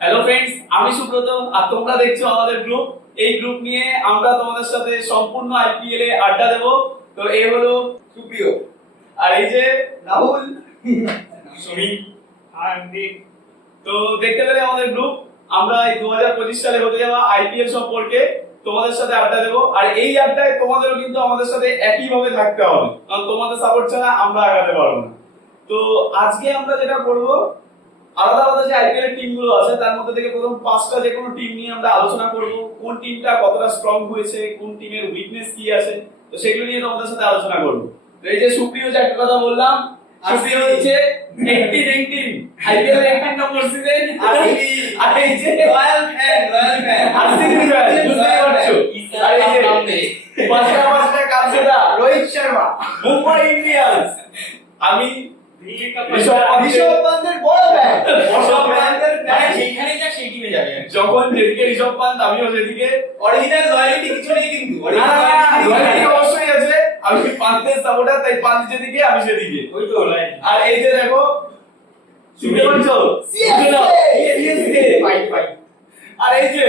Hello friends, আমি সুব্রত আর তোমরা দেখছো আমাদের গ্রুপ। এই গ্রুপ নিয়ে আমরা তোমাদের সাথে সম্পূর্ণ আইপিএল এ আড্ডা দেব। তো এই হলো সুপ্রিয়, আর এই যে রাহুল, সমীর, আর দীপ। তো দেখতে পেলে আমাদের গ্রুপ, আমরা এই 2025 সালে হতে যাওয়া আইপিএল সম্পর্কে তোমাদের সাথে আড্ডা দেব। আর এই আড্ডায় তোমাদেরও কিন্তু আমাদের সাথে একই ভাবে থাকতে হবে, কারণ তোমাদের সাপোর্ট ছাড়া আমরা আগাতে পারবো না। তো আজকে আমরা যেটা করব, আলাদা আলাদা যে আইপিএল এর টিম গুলো আছে তার মধ্যে থেকে প্রথম 5টা যে কোনো টিম নিয়ে আমরা আলোচনা করব, কোন টিমটা কতটা স্ট্রং হয়েছে, কোন টিমের উইকনেস কি আছে, তো সেগুলো নিয়ে তোমাদের সাথে আলোচনা করব। তো এই যে সুপ্রিয় যে একটা কথা বললাম, সুপ্রিয় হচ্ছে 18 আইপিএল এর 18 নম্বর সিজন, আর এই যে রয়্যাল ফ্যান আরসিবি ফ্যান, বুঝতে পারছো। আর এই যে পাঁচটা কাপ জেতা রোহিত শর্মা, মুম্বাই ইন্ডিয়ান্স। আমি ঋষভ পান্তের বড় ফ্যান, সেই টিমে যাবে। যখন যেদিকে ঋষভ পান্ত, আমিও সেদিকে। অরিজিনাল লয়ালিটি কিছু নেই, কিন্তু লয়ালিটি অবশ্যই আছে। আমি পান্তের সাপোর্টার, তাই পান্ত যেদিকে আমি সেদিকে। ওই তো লয়ালিটি। আর এই যে দেখো, শুনতে পাচ্ছো, সিএসকে ফাইট। আর এই যে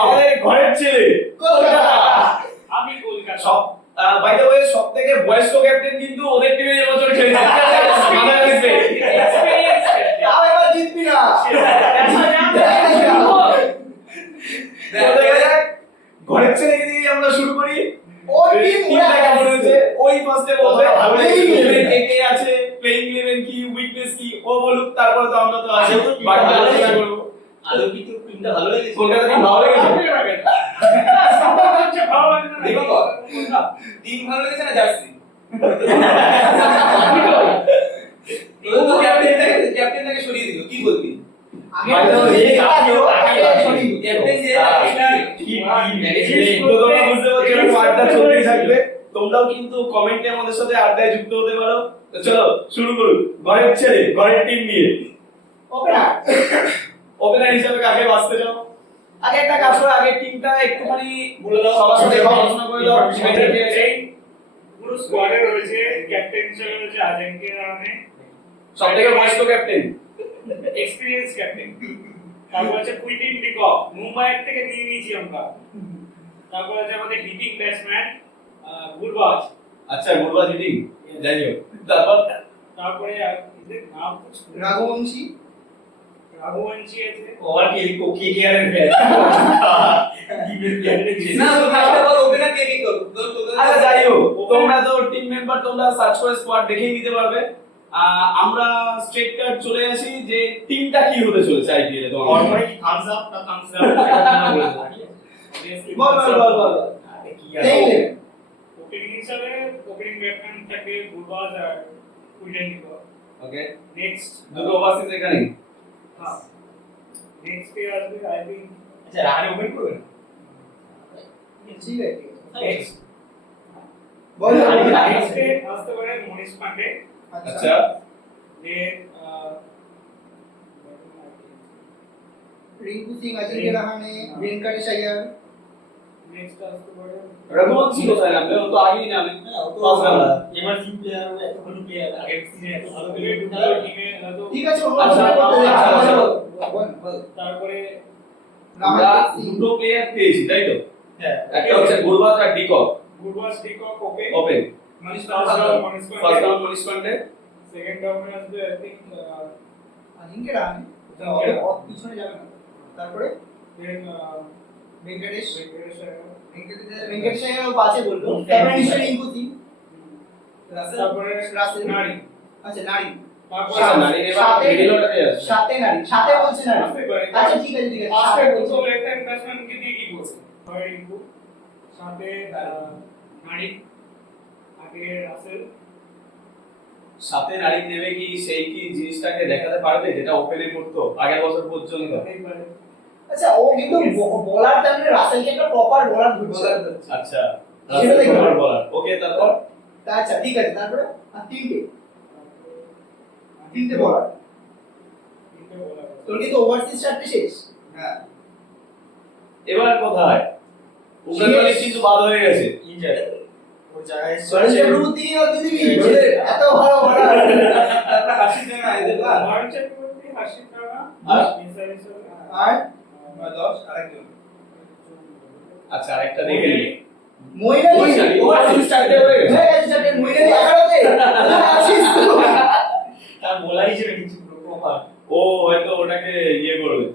আমাদের ঘরের ছেলে কলকাতা, আমি কলকাতা। সব বাই দ্য ওয়ে সবথেকে বয়স্ক ক্যাপ্টেন কিন্তু ওদের টিমে এবছর খেলেছে। এক্সপেরিয়েন্স তাও এবার জিতবি না। ঘরের ছেলে দিয়ে আমরা শুরু করি। ওই টিমটা কেমন হয়েছে ওই ফার্স্টে বলবে, কে আছে, প্লেইং 11 কি, উইকনেস কি ও বলুক, তারপর তো আমরা তো আছি বাকি আলোচনা করব। আলো কি তো টিমটা ভালো লেগেছে? কলকাতা টিম ভালো লেগেছে? ভালো লাগছে না। দেখো টিম ভালো লেগেছে না জার্সি? তো ক্যাপ্টেনটাকে সরিয়ে দিল, কি বলবি? আগে ক্যাপ্টেন যে এটা কি ম্যানেজমেন্ট, তো তোমরা বুঝতে পারছো এরকম আড্ডা চলতেই থাকবে। তোমরাও কিন্তু কমেন্টে আমাদের সাথে আড্ডায় যুক্ত হতে পারো। তো চলো শুরু করুন ঘরের ছেলে ঘরের টিম নিয়ে। ওপেনার হিসেবে কাকে বাছতে চাও? আগে একটা কাজ করো, আগে টিমটা একটুখানি বলে দাও, সবার সাথে আলোচনা করে দাও। পুরো স্কোয়াডে রয়েছে, ক্যাপ্টেন হিসেবে রয়েছে আজেঙ্কে রাহানে, সবথেকে বয়স্ক ক্যাপ্টেন, এক্সপেরিয়েন্স ক্যাপ্টেন। তারপর আছে কুইন্টিন ডিকক, মুম্বাইয়ের থেকে নিয়ে নিয়েছি আমরা। তারপর আছে আমাদের হিটিং ব্যাটসম্যান গুরবাজ। আচ্ছা গুরবাজ হিটিং, যাই হোক। তারপরে এদের নাম রাঘবংশী আছে। ওভার কে এর ফ্যান না, তো ফার্স্টে বল ওপেনার কে করব। আচ্ছা যাই হোক, তোমরা তো টিম মেম্বার, তোমরা সার্চ করে স্কোয়াড দেখেই নিতে পারবে। আমরা স্ট্রেট কাট চলে আসি যে টিমটা কি হতে চলেছে আইপিএল এ। তোমার অর্ডারে কি থামস আপ না থামস ডাউন বল আরে কি আছে ওপেনিং হিসাবে ওপেনিং ব্যাটসম্যান থাকে গুরবাজ আর কুইন্টিন ডিকক। ওকে, নেক্সট দুটো ওভারসিজ এখানে। হ্যাঁ, নেক্সট এ আসবে আই থিং। আচ্ছা রাহানে ওপেন করবে না? ঠিক আছে নেক্সট বল নেক্সট এ আসতে পারে মনীষ পান্ডে। আচ্ছা দেন রিঙ্কু সিং, অজিঙ্ক্য রাহানে, ভেঙ্কটেশ আইয়ার। নেক্সট আসতে পারে রঘুবংশী কোথায় নামবে? ও তো আগেই নামে। এবার টিম প্লেয়ার হবে, এত ভালো প্লেয়ার আগের সিজনে এত ভালো টিমে প্লেয়ার। টিমে হয়তো ঠিক আছে আচ্ছা, বল তারপরে আমরা দুটো প্লেয়ার পেয়েছি, তাই তো? হ্যাঁ, একটা হচ্ছে গুরবাজ আর de Kock Gurbaz de Kock open, open. Manish first Pandey. Down Manish Pandey, second ডাউনে আসবে আই থিং অজিঙ্ক্য রাহানে অত পিছনে যাবে না। তারপরে দেন ভেঙ্কটেশ ভেঙ্কটেশ আইয়ার পাঁচে বললো। তারপরে নিশ্চয়ই রিঙ্কু সিং, তারপরে রাসেল, নারী। আচ্ছা নারী, আচ্ছা নারী এবার মিডল অর্ডারে আছে। সাথে নারী, সাথে বলছে নারী। আসতে পারে। আচ্ছা ঠিক আছে আজকে সাথে প্রথম বলছে। লেফট হ্যান্ড ব্যাটসম্যান কে দিয়ে কি করছে? হয় রিঙ্কু, সাথে নারী, আগে রাসেল। সাথে নারী নেবে কি, সেই কি জিনিসটাকে দেখাতে পারবে যেটা ওপেনে করতো আগের বছর পর্যন্ত? হতেই পারে। আচ্ছা ও কিন্তু বোলার টাইমে রাসেলকে একটা প্রপার বোলার ধরছে। আচ্ছা সেটা দেখো। বলার। ওকে, তারপর আচ্ছা ঠিক আছে, তারপরে আর তিনটে বলার। তিনটে বলার। তোর কিন্তু ওভারসিজ চারটে শেষ। হ্যাঁ, এবার কোথায়? উগান্ডালে কিন্তু বাদ হয়ে গেছে। ইন্টার ওর জায়গায় সরেন্দ্র প্রভু তিনি আর দিবি এত ভালো বলার। তারপর হাসি দেয় না এদের না। মহেন্দ্র চক্রবর্তী, হাসিব রানা, আর আর 10 আরেকজন। আচ্ছা আরেকটা দেখে নিই মইনালি ও আজকে স্টার্ট হয়ে গেছে হ্যাঁ স্টার্টেড মইনালি 11 তে আছিস তো তার বলা হিসেবে কিছু প্রপার ও হয়তো ওটাকে ইয়ে করবে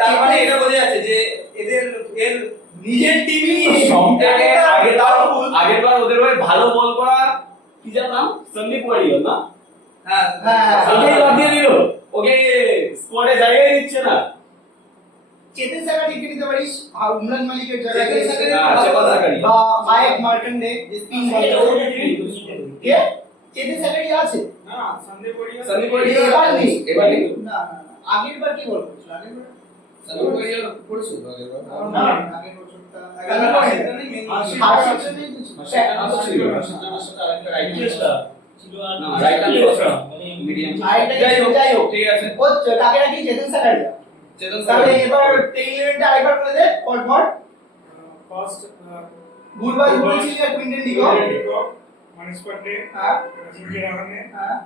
তার মানে এটা বোঝা যাচ্ছে যে এদের এর নিজের টিমই সবথেকে আগেরবার ওদের ভাই ভালো বল করা কি যেন নাম সন্দীপ ওয়ারিয়র না হ্যাঁ হ্যাঁ ওকে বাদ দিয়ে দিল ওকে স্কোয়াডে জায়গায় দিচ্ছে না চেতন সাকারি কে নিতে পারিস আর উমরান মালিকের জায়গায় চেতন সাকারি চেতন সাকারি বা মায়েক মার্কেন্ডে যে স্পিন বল কে চেতন সাকারি আছে না সন্দীপ ওড়িয়া সন্দীপ ওয়ারিয়র এবার নেই এবার নেই না আগের বার কি বল করছিল আগের বার সন্দীপ ওয়ারিয়র পড়ছো তো আগেরবার না আগের বছরটা হাসিটা তো ছিল হাসিটার সাথে আরেকটা রাইটার ছিল আর না রাইটার মানে মিডিয়াম আরেকটা যাই হোক ঠিক আছে ও তাকে নাকি চেতন সাকারি চেতন তাহলে সাকারি এবার টেইল ইভেন্টটা আরেকবার বলে দে পরপর ফার্স্ট ভুলভাল বলেছিলি আর কুইন্টেন ডিগো মানিস পাটে হ্যাঁ জিকে রাহানে হ্যাঁ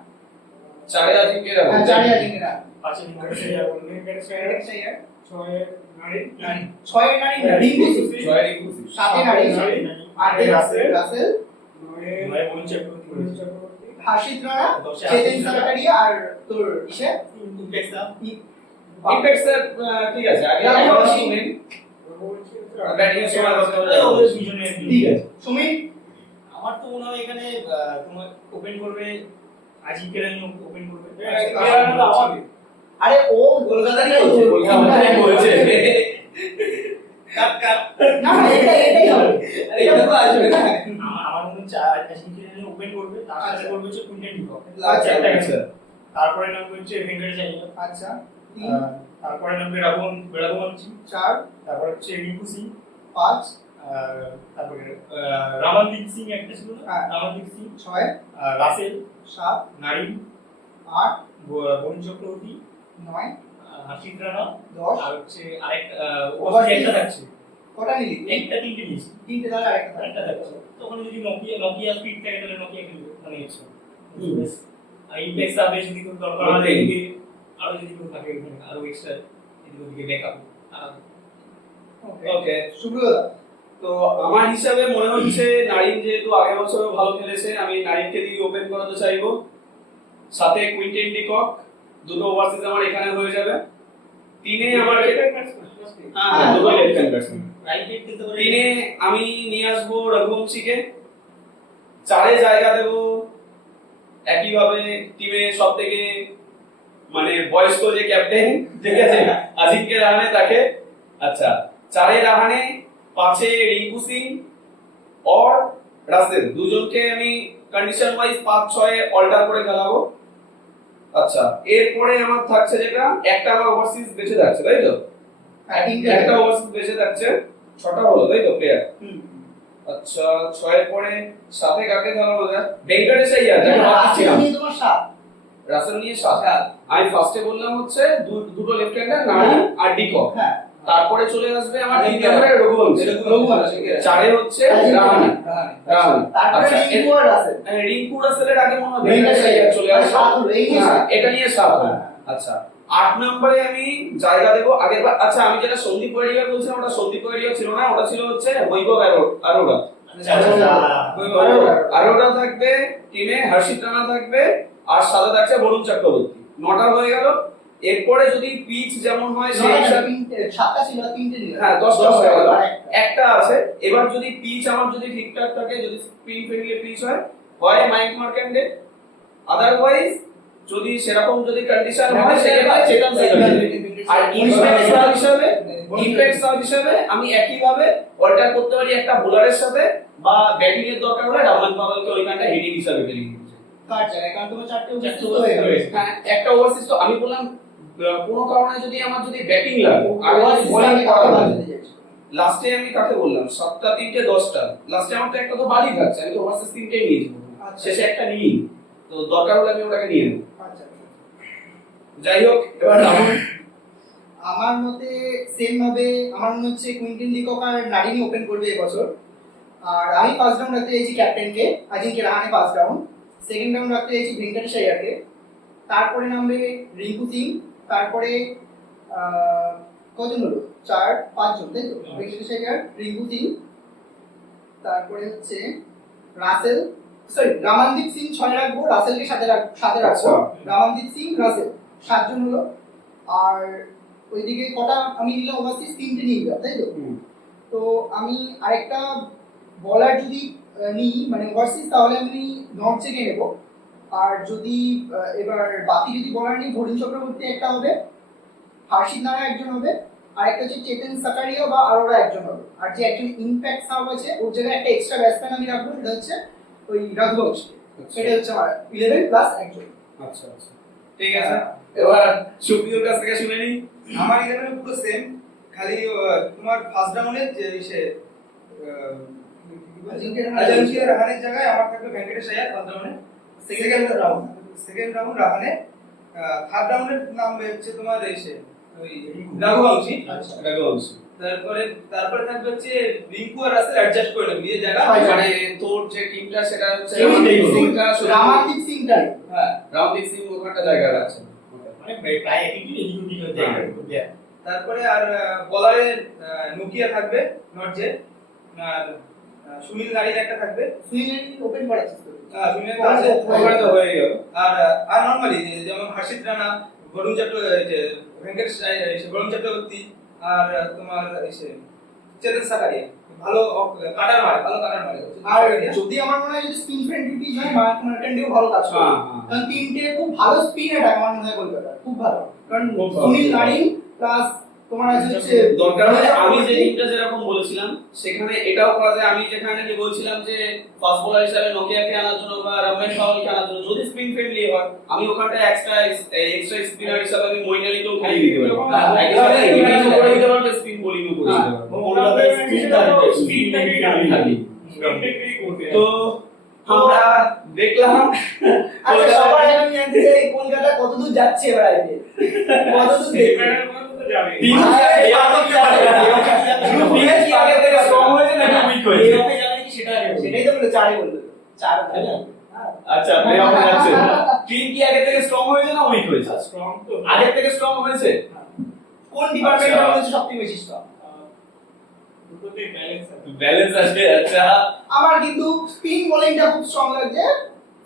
চারে আজিকে রাখো হ্যাঁ জানি আছি না পাঁচে নিমেষে যা বললেন কেন স্যার ছয় নারী ছয় নারী রিঙ্গু ছয়ের 21 সাথে নারী আটে রাসেল নয় পঞ্চে চক্রবর্তী হাসিদ রানা চেতন সাকারি আর তোর ইসে ইমপ্যাক্ট স্যার ঠিক আছে আগে রাহুল আমরা সিং। শুনেন ব্যাটিং এর সময় কথা বলে ওদের দুজনের ঠিক আছে সুমিত আমার তো মনে হয় এখানে তোমার ওপেন করবে আজিকে রানি ওপেন করবে আরে ও কলকাতারই কলকাতায় বলছে কাট কাট না না, এটাই হবে আরে এটা তো আসবে না আমার মনে হচ্ছে আজিকে রানি ওপেন করবে তার সাথে আচ্ছা। করবে হচ্ছে কুইন্টেন ডিকক আচ্ছা আচ্ছা তারপরে নামবে হচ্ছে ভেঙ্কটেশ আইয়ার আচ্ছা তারপরে নামবে রাঘবন সিং 4 তারপর হচ্ছে রিঙ্কু সিং 5 তারপরে রামানদীপ সিং একটা ছিল না হ্যাঁ। রামানদীপ সিং 6 রাসেল 7 নারিন 8 বরুণ চক্রবর্তী 9 হাসিদ রানা 10 আর হচ্ছে আরেকটা Overseas? একটা থাকছে কটা নিলি একটা তিনটে নিয়েছি তিনটে তাহলে আরেকটা একটা থাকছে তখন যদি নোকিয়া স্পিড থাকে তাহলে নোকিয়া খেলবে মানে হচ্ছে আর ইমপ্যাক্স আবে যদি কোনো দরকার হয় Okay. এদিকে আরো যদি কোনো থাকে ওখানে আরো এক্সট্রা এদিকে ওদিকে ব্যাকআপ ওকে সুব্রত তো আমার হিসাবে মনে হচ্ছে নারিন যেহেতু আগের বছরও ভালো খেলেছে আমি নারিনকে দিয়ে ওপেন করাতে চাইবো সাথে কুইন্টেন ডিকক দুটো ওভারসিজ আমার এখানে হয়ে যাবে তিনে আমার হ্যাঁ দুটো left hand batsman right head দিতে পারে তিনে আমি নিয়ে আসবো রঘুবংশীকে চারে জায়গা দেব একইভাবে টিমে সব থেকে মানে বয়স্ক যে ক্যাপ্টেন ঠিক আছে আজিমকে রাহানে তাকে আচ্ছা চারে রাহানে পাঁচে রিঙ্কু সিং और রাসেল দুজনকে আমি কন্ডিশন ওয়াইজ 5-6 অল্টার করে খেলাবো আচ্ছা এরপরে আমার থাকছে যেটা একটা ওভারসিজ বেঁচে যাচ্ছে তাই তো একটা ওভারসিজ বেঁচে যাচ্ছে 6টা হলো তাই তো প্লেয়ার আচ্ছা 6 এর পরে সাথে কাকে খেলানো যায় ভেঙ্কটেশ আইয়ার যাকে ভাবছিলাম নিয়ে তোমার 7 রাসেল নিয়ে 7 আমি ফার্স্টে বললাম হচ্ছে দুটো লেফট হ্যান্ডার নারিন আর ডিকক হ্যাঁ তারপরে চলে আসবে আমার তিন নম্বরে রঘুবংশী রঘুবংশী। চারে হচ্ছে রাহানে রাহানে তারপরে আচ্ছা রিঙ্কু আর রাসেল রিঙ্কু রাসেলের আগে মনে হয় ভেঙ্কটেশ ভেঙ্কটেশ আইয়ার চলে আসবে সাত হলো, এই নিয়ে হ্যাঁ, সাত। এটা নিয়ে 7 হ্যাঁ। আচ্ছা 8 নম্বরে আমি জায়গা দেব আগেরবার আচ্ছা আমি যেটা সন্দীপ ওয়ারিয়া বলছিলাম ওটা সন্দীপ ওয়ারিয়া ছিল না ওটা ছিল হচ্ছে বৈভব আরোরা আরোরা থাকবে টিমে হর্ষিত রানা থাকবে আর সাথে থাকছে বরুণ চক্রবর্তী 9টা হয়ে গেল এরপরে যদি পিচ যেমন হয় সেই হিসাবে 7টা ছিল 3টে নিল হ্যাঁ 10টা হয়ে গেল একটা আছে এবার যদি পিচ আমার যদি ঠিকঠাক থাকে যদি স্পিন ফ্রেন্ডলি পিচ হয় হয় মাইক মার্কেন্ডে আদারওয়াইজ যদি সেরকম যদি কন্ডিশন হয় সেক্ষেত্রে চেতন সাকারি আর ইমপ্যাক্ট সার্ভ হিসেবে আমি একই ভাবে অল্টার করতে পারি একটা বোলারের সাথে বা ব্যাটিং এর দরকার হলে রামান পাওয়েলকে ওইখানটা হেডিং হিসাবে খেলি কার জায়গায় কারণ তোমার 4টে চারটে ওভারসিজ হয়ে গেল হ্যাঁ একটা ওভারসিজ তো আমি বললাম কোনো কারণে যদি আমার যদি ব্যাটিং লাগে আমি ওভারসিজ বোলিং আমি কাকে বাদ দিতে যাচ্ছি লাস্টে আমি কাকে বললাম 7টা 3টে 10টা লাস্টে আমার তো একটা তো বালি থাকছে আমি তো ওভারসিজ 3টেই নিয়েছি আচ্ছা। শেষে একটা নিই তো দরকার হলে আমি ওটাকে নিয়ে নেব আচ্ছা যাই হোক এবার রাহুল আমার মতে সেম ভাবে আমার মনে হচ্ছে কুইন্টেন ডিকক আর নারিনি ওপেন করবে এবছর আর আমি ফার্স্ট রাউন্ড রাখতে চাইছি ক্যাপ্টেনকে Ajinkya Rahane first round second round রাখতে চাইছি ভেঙ্কটেশ আইয়ারকে তারপরে নামবে রিঙ্কু সিং, তারপরে কজন হলো 4-5 জন তাই তো, বেঙ্গলি টাইগার, রিঙ্কু সিং, তারপরে হচ্ছে রাসেল, সরি রামানদীপ সিং 6 রাখবো, রাসেলকে সাথে রাখবো, রামানদীপ সিং রাসেল 7 জন হলো। আর ওইদিকে কটা আমি নিলাম ওভারসিজ 3টে নিয়ে নিলাম তাই তো। তো আমি আরেকটা বলার যদি নিই মানে ওভারসিজ, তাহলে আমি নর্থ থেকে নেব। আর যদি এবার বাকি যদি বলার নিই, ভরিণ চক্রবর্তী একটা হবে, হার্ষিত নারা একজন হবে, আর একটা হচ্ছে চেতন সাকারিয়া বা আরোরা একজন হবে। আর যে একজন ইমপ্যাক্ট সাব আছে ওর জায়গায় একটা এক্সট্রা ব্যাটসম্যান আমি রাখবো, সেটা হচ্ছে ওই রঘুবংশ। এটা হচ্ছে আমার 11 প্লাস একজন। আচ্ছা আচ্ছা ঠিক আছে, এবার সুপ্রিয়র কাছ থেকে শুনে নিই। আমার 11 পুরো সেম, খালি তোমার ফার্স্ট রাউন্ডে যে সে অজিঙ্ক্য রাহানের জায়গায় আমার থাকবে ভেঙ্কটেশ আয়ার ফার্স্ট রাউন্ডে, সেকেন্ড রাউন্ড রাহানে, থার্ড রাউন্ডের নাম হচ্ছে তোমার এসে ওই রঘুবংশী। আচ্ছা রঘুবংশ। তারপরে থাকবে হচ্ছে রিঙ্কু আর রাসেল অ্যাডজাস্ট করে নেবে নিজের জায়গা। মানে তোর যে টিমটা সেটা হচ্ছে রামানদীপ সিং টাই। হ্যাঁ রামদীপ সিং ওখানটা জায়গা আছে, মানে প্রায় একই এদিক ওদিক হতে যায়। তারপরে আর বলারে নোকিয়া থাকবে নর্জে, আর সুনীল নারীর একটা থাকবে, সুনীল ওপেন করাচ্ছিস তো। সুনীল আছে ওখানে তো হয়ে গেল। আর নরমালি যেমন হর্ষিত রানা, বরুণ চট্টোপাধ্যায়, ভেঙ্কটেশ বরুণ চট্টোপাধ্যায়, আর তোমার এসে চেতন সাকারিয়া ভালো কাটার মারে, ভালো কাটার মারে। আর যদি আমার মনে হয় যদি স্পিন ফ্রেন্ডলি পিচ হয় মার্ক মার্কেন্ডেও ভালো কাজ করে, কারণ তিনটে খুব ভালো স্পিন অ্যাটাক আমার মনে হয় কলকাতা খুব ভালো, কারণ সুনীল নারিন প্লাস তোমার আছে হচ্ছে দরকার হলে আমি যে টিমটা যেরকম বলেছিলাম সেখানে এটাও করা যায়। আমি যেখানে নাকি বলছিলাম যে ফাস্ট বোলার হিসেবে নোকিয়াকে আনার জন্য বা রমেশ পাওয়ালকে আনার জন্য যদি স্পিন ফ্রেন্ডলি হয়, আমি ওখানটা এক্সট্রা স্পিনার হিসেবে আমি মইন আলীকেও খেলিয়ে দিতে পারি, একেবারে ইভিনিং করে দিতে পারবে, স্পিন বোলিংও করে দিতে পারবে। কলকাতায় স্পিনটাকেই থাকি। তো আমরা দেখলাম আচ্ছা সবার আগে আমি জানতে চাই কলকাতা কতদূর যাচ্ছে এবার আইপিএল, কতদূর দেখবে সেটাই তো বলে 4 বললো 4। আচ্ছা প্লেঅফে যাচ্ছে, টিম কি আগে থেকে স্ট্রং হয়েছে না উইক হয়েছে? স্ট্রং তো আগে থেকে স্ট্রং হয়েছে। কোন ডিপার্টমেন্টে হচ্ছে সবথেকে বেশি স্ট্রং? দুটোতেই ব্যালেন্স আছে। ব্যালেন্স আছে। আচ্ছা আমার কিন্তু স্পিন বোলিংটা খুব স্ট্রং লাগছে,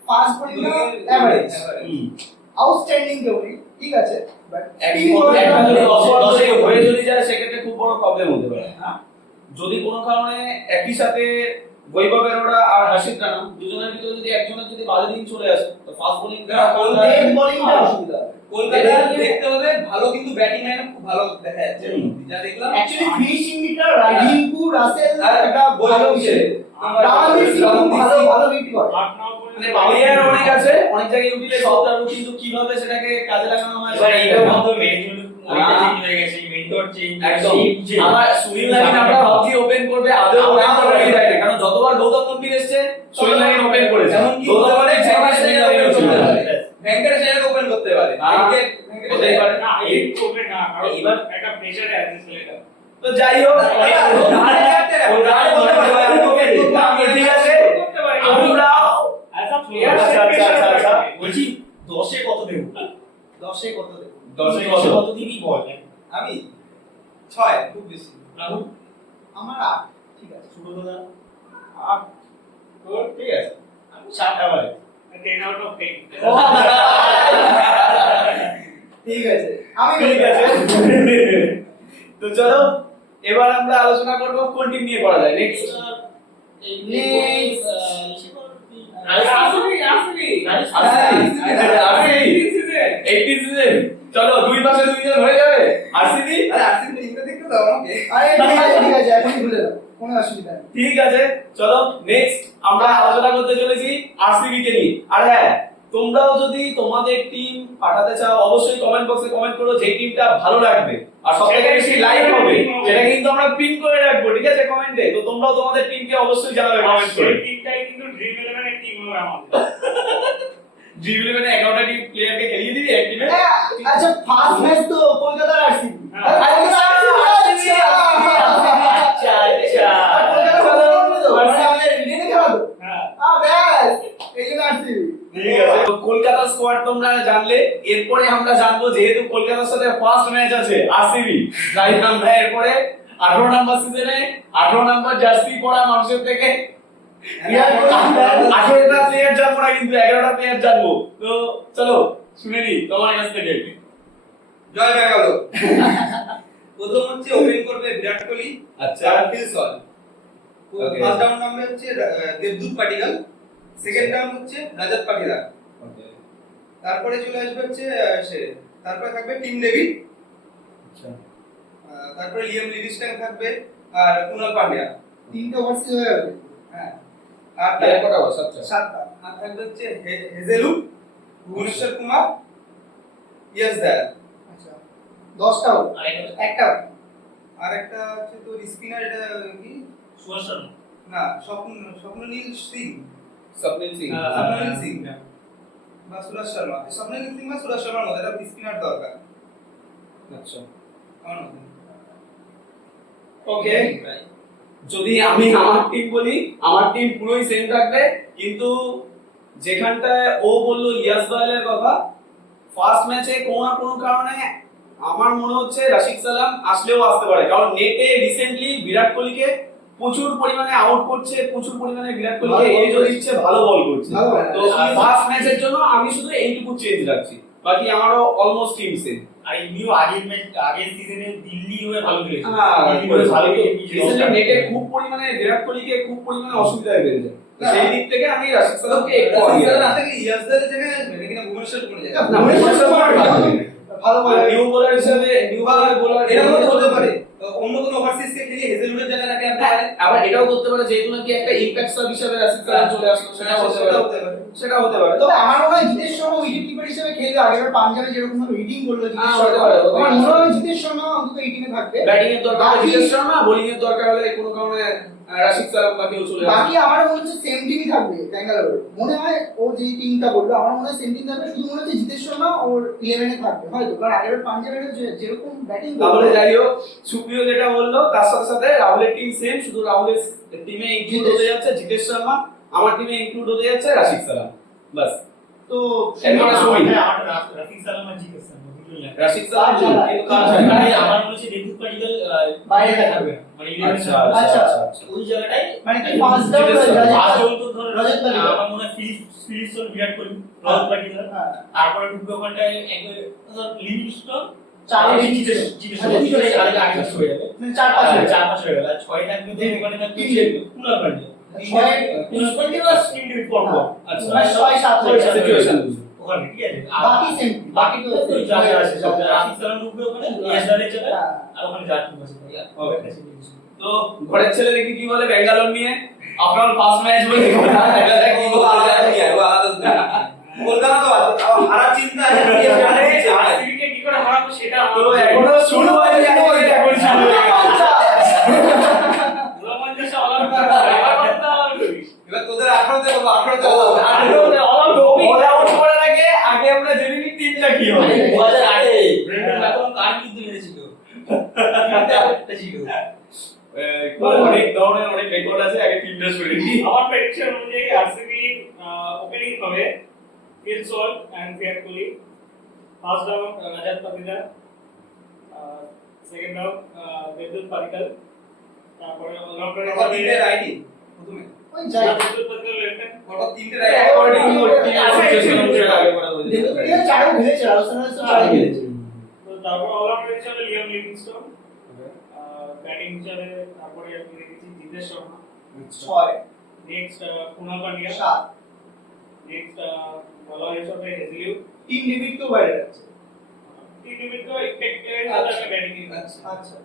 ফাস্ট বোলিংটা এভারেজ, আউটস্ট্যান্ডিং কেউ নেই ঠিক আছে, বাট স্পিন একটা যদি বোলিংটা 10 হয়ে যদি যায় সেক্ষেত্রে খুব বড় প্রবলেম হতে পারে। যদি কোনো কারণে একই সাথে বৈভব অরোরা আর হাসিদ রানা দুজনের ভিতরে যদি একজনের যদি বাজে দিন চলে আসে তো ফাস্ট বোলিংটা ডেড বোলিংটা অসুবিধা হবে। কলকাতা দেখতে হবে ভালো, কিন্তু ব্যাটিং লাইন খুব ভালো দেখা যাচ্ছে যা দেখলাম। অ্যাকচুয়ালি ফিনিশিং দিকটা রিঙ্কু রাসেল আর একটা ভালো হিসেবে রামানদীপ সিং খুব ভালো হিট করে, 8-9 মানে প্লেয়ার অনেক আছে, অনেক জায়গায় ইউটিলাইজ করতে পারবো, কিন্তু কিভাবে সেটাকে কাজে লাগানো হয় এবার এইটাও ভাবতে ম্যানেজমেন্ট অনেকটা চেঞ্জ হয়ে গেছে, মেন্টর চেঞ্জ একদম। আমার সুনীল নারিন আমরা ভাবছি ওপেন করবে, আদৌ ওপেন করবে যায় না, কারণ যতবার গৌতম গম্ভীর এসেছে সুনীল নারিন ওপেন করেছে, এমনকি গৌতম গম্ভীর ছেড়ে সুনীল নারিন ওপেন করতে পারে। ভেঙ্কটেশ আয়ার ওপেন করতে পারে, হতেই পারে। না এই করবে না, কারণ এবার একটা প্রেসারে আছে ছেলেটা। তো যাই হোক ঠিক আছে করতে পারে আমরা অ্যাজ আ প্লেয়ার আচ্ছা। বলছি 10-এ কত দেব? 10-এ কত দেব? 10 কত দিবি বল? আমি 6 খুব বেশি। রাহুল আমার 8 ঠিক আছে। সুব্রতদা 8 তোর ঠিক আছে 7 এভারেজ 10 আউট অফ 10। ঠিক আছে আমি ঠিক আছে তো চলো এবার আমরা আলোচনা করব কোন টিম নিয়ে করা যায় নেক্সট। চলো দুই পাশে দুইজন হয়ে যাবে। আরসিবি আরে আরসিবি টিমটা দেখতে দাও আমাকে। আরে ঠিক আছে এখনই ভুলে দাও, কোনো অসুবিধা নেই। ঠিক আছে চলো নেক্সট আমরা আলোচনা করতে চলেছি আরসিবি কে নিয়ে। আর হ্যাঁ তোমরাও যদি তোমাদের টিম পাঠাতে চাও অবশ্যই কমেন্ট বক্সে কমেন্ট করো, যে টিমটা ভালো লাগবে আর সবথেকে বেশি লাইক হবে সেটা কিন্তু আমরা পিন করে রাখবো, ঠিক আছে কমেন্টে। তো তোমরাও তোমাদের টিমকে অবশ্যই জানাবে কমেন্ট করে। এই টিমটাই কিন্তু ড্রিম 11 এর টিম হবে আমাদের। ড্রিম 11 এ 11টা টিম প্লেয়ারকে খেলিয়ে দিবি এক টিমে। আচ্ছা ফার্স্ট ম্যাচ তো কলকাতার আরসিবি, ঠিক আছে তো কলকাতা স্কোয়াড তোমরা জানলে, এরপরে আমরা জানবো, যেহেতু কলকাতার সাথে ফার্স্ট ম্যাচ আছে আরসিবি, তাই আমরা এরপরে 18 নাম্বার সিজনে 18 নাম্বার জার্সি পরা মানুষের থেকে 18টা প্লেয়ার জানবো না, কিন্তু 11টা প্লেয়ার জানবো। তো চলো শুনে নি তোমার কাছ থেকে। জয় ব্যাঙ্গালোর। প্রথম হচ্ছে ওপেন করবে বিরাট কোহলি, আচ্ছা। আর Phil Salt. Okay. First down নামবে হচ্ছে দেবদূত পাটিদার, সেকেন্ড ডাউন হচ্ছে রাজাত পাটিদার। তারপরে চলে আসবে হচ্ছে তারপরে থাকবে টিম ডেভিড, আচ্ছা তারপরে লিয়াম লিভিংস্টন থাকবে, আর কুনাল পান্ডিয়া। 3টে ওভারসিজ হয়ে গেল। হ্যাঁ, আর প্লেয়ার কটা বল? 7টা। আর থাকবে হচ্ছে হেজেলু, ভুবনেশ্বর কুমার, ইয়াস দয়াল। আচ্ছা 10টা আউট, একটা out। আর একটা হচ্ছে তো স্পিনার, এটা কি সুভাষ শর্মা। না, স্বপ্ননীল সিং, স্বপ্নিল সিং। স্বপ্ননীল সিং বা সুরাজ শর্মা। স্বপ্ননীল সিং বা সুরাজ শর্মার মধ্যে একটা স্পিনার দরকার আচ্ছা আমার মতে। ওকে, যদি আমি আমার টিম বলি, আমার টিম পুরোই সেম থাকবে, কিন্তু যেখানটায় ও বললো ইয়াস দয়ালের কথা, ফার্স্ট ম্যাচে কোনো না কোনো কারণে আমার মনে হচ্ছে রাশিদ সালাম আসলেও আসতে পারে, কারণ নেটে রিসেন্টলি বিরাট কোহলিকে প্রচুর পরিমাণে আউট করছে, প্রচুর পরিমাণে বিরাট কোহলিকে ভালো ball এজও দিচ্ছে, ভালো বল করছে। ভালো ball। তো ফার্স্ট ম্যাচের জন্য আমি শুধু এইটুকু চেঞ্জ রাখছি, বাকি আমারও অলমোস্ট টিম সেম। আর এমনিও আগের সিজনে দিল্লি হয়ে ভালো খেলেছে। নেটে খুব পরিমাণে বিরাট কোহলিকে খুব পরিমাণে অসুবিধায় ফেলছে, তো সেই দিক থেকে আমি রাশিদ সালামকে একটু আগে রাখছি। ইয়াস দয়ালের জায়গায় আসবে নাকি না ভুবনেশ্বর কুমার জায়গায়? না, ভুবনেশ্বর কুমার ভালো বল। নিউ বোলার হিসেবে, নিউ বোলার এর মধ্যে হতে পারে অন্য কোনো ওভারসিজকে খেলিয়ে হেজেলউডের জায়গায় রাখে আপনি পারেন। আবার এটাও করতে পারে, যেহেতু নাকি একটা ইমপ্যাক্ট সাব হিসেবে রাশিদ সালাম চলে আসলো, সেটাও হতে পারে, সেটাও হতে পারে। তবে আমার মনে হয় জিতেশ শর্মা উইকেট কিপার হিসেবে খেলবে। আগেরবার পাঞ্জাবে যেরকম ভাবে হিটিং করলো জিতেশ হ্যাঁ, শর্মা, হতে পারে, হতে আমার পারে। মনে হয় জিতেশ শর্মা অন্তত এই টিমে থাকবে। ব্যাটিং এর দরকার হলে বাকি- জিতেশ শর্মা, বোলিং এর দরকার হলে কোনো কারণে রাশিদ সালাম বা কেউ চলে বাকি আসবে। আমার মনে হচ্ছে সেম টিমই থাকবে ব্যাঙ্গালোর। মনে হয় ও যে টিমটা বললো, আমার মনে হয় সেম টিম থাকবে, শুধু মনে হচ্ছে জিতেশ শর্মা ওর 11 এ থাকবে হয়তো, কারণ আগেরবার পাঞ্জাবের যেরকম ব্যাটিং তাহলে যাই হোক, সুপ্রিয় যেটা বললো তার সাথে সাথে রাহুলের টিম সেম, শুধু রাহুলের টিমে ইনক্লুড হতে যাচ্ছে জিতেশ শর্মা, আমার টিমে ইনক্লুড হতে যাচ্ছে রাশিদ সালাম, বাস। তো এরপরে সুমিত। আমার রাফিক সালাম আর জিতেশ শর্মা দুটোই লাগে। রাশিদ সালাম আচ্ছা, কিন্তু কাজ আচ্ছা, হয় না। মানে আমার মনে হচ্ছে দেবদূত পাটিদার বাইরে থাকবে থাকবে। না। মানে 11 আচ্ছা থাকবে। আচ্ছা আচ্ছা। আচ্ছা। ওই জায়গাটায় মানে কি ফার্স্ট ডাউন জিতেশ শর্মা। আজও তো ধরো রজত পাটিদার। আমার মনে হয় ফিলিপস বিরাট কোহলি, রজত পাটিদার, হ্যাঁ। তারপরে ঢুকবে ওখানটায় একবার লিভিংস্টন, চারে জিতেশ আচ্ছা, জিতেশ আগে আগে হয়ে যাবে। 4-5 আর 4-5 হয়ে গেল। আর 6 থাকবে তো ওখানে থাকবে কুনাল পান্ডিয়া। ছয়- কুনাল পান্ডিয়া বা টিম ডিভিড পড়ব। আচ্ছা। মানে 6-7 হয়ে যাবে। সিচুয়েশন ওখানে ঠিক আছে। বাকি same। বাকি তো same। যা যা আছে সব রাফিক সালাম ঢুকবে ওখানে, ইয়াসদারের জায়গায়, হ্যাঁ। আর ওখানে যা টিম আছে। Okay. তো ঘরের ছেলে দেখি কি বলে ব্যাঙ্গালোর নিয়ে, আপনার ফার্স্ট ম্যাচ বলে কথা, এটা দেখ কি বলে কলকাতা তো আছে, তাও হারার চিন্তা আরসিবি কে কি করে হারাবো সেটা তো এখনো শুরু হয়নি, এখন শুরু হয়ে গেছে। রোমাঞ্চ অলআউট এবার করতে হবে। এবার তোদের 18 তে বলবো 18 তে অল আউট করার আগে আমরা জেনে নিই টিমটা কি হবে। 2008 এ ব্রেন্ডন ম্যাককালাম কার বিরুদ্ধে মেরেছিল? একটা ছিল। অনেক ধরনের অনেক রেকর্ড আছে, আগে টিমটা শুনে নিই। আমার প্রেডিকশন অনুযায়ী আরসিবি ওপেনিং হবে Phil Salt and Virat Kohli, first down Rajat Patidar, second down দেবদূত পাটিদার, তারপরে অলরাউন্ডার কত তিনটে রাইটই প্রথমে ওই যাই দেবদূত পাটিদার লেফট হ্যান্ড, কত তিনটে right according to team situation অনুযায়ী আগে পড়া হয়েছে। দেখো চারও খেলেছে, রাজস্থান রয়্যালসও চারও খেলেছে। তো তারপর অলরাউন্ডার হিসেবে লিয়াম লিভিংস্টন, ব্যাটিং হিসেবে তারপরে আমি রেখেছি জিতেশ শর্মা, 6 নেক্সট কুনাল পান্ডিয়া, 7 নেক্সট বলার হিসেবে হেজলিউ, টিম ডেভিড তো বাইরে আছে। টিম ডেভিড তো এক্সপেক্টেড আচ্ছা। ব্যাটিং আচ্ছা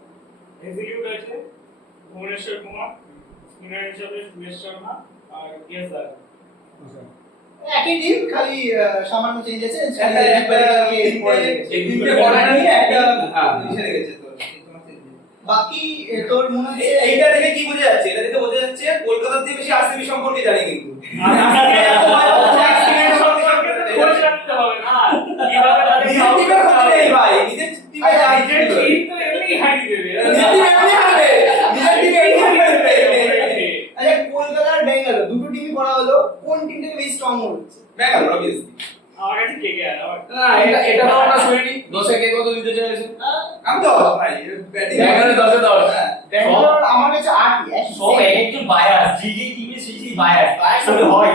হেজলিউ আছে, ভুবনেশ্বর কুমার, স্পিনার হিসেবে সুরেশ শর্মা আর ইয়াসদার। একই টিম, খালি সামান্য চেঞ্জ আছে। তিনটে বড় নিয়ে একটা হ্যাঁ। এসে গেছে তো বাকি তোর মনে হচ্ছে এইটা দেখে কি বোঝা যাচ্ছে? এটা দেখে বোঝা যাচ্ছে কলকাতার থেকে বেশি আরসিবি সম্পর্কে জানি কিন্তু কোচ রাখতে হবে না, কিভাবে তাদের নিজের টিমের ক্ষতি নেই ভাই, নিজের টিমে নিজের টিম তো এমনি হারিয়ে দেবে। নিজের টিম এমনি হারবে, নিজের টিম এমনি হারবে। আচ্ছা, কলকাতা আর ব্যাঙ্গালোর দুটো টিমই করা হলো, কোন টিমটাকে বেশি স্ট্রং মনে হচ্ছে? ব্যাঙ্গালোর অবভিয়াসলি আমার কাছে কেকেআর, আমার শট। না এটা তো আমরা শুনিনি 10-এ কে কত দিতে চলেছে আমি তো ভাই ব্যাটিং ব্যাঙ্গালোর 10-এ 10 ব্যাঙ্গালোর আমার কাছে 8 সব এক একজন বায়াস যে যে টিমে সেই সেই বায়াস তাই সাথে হয়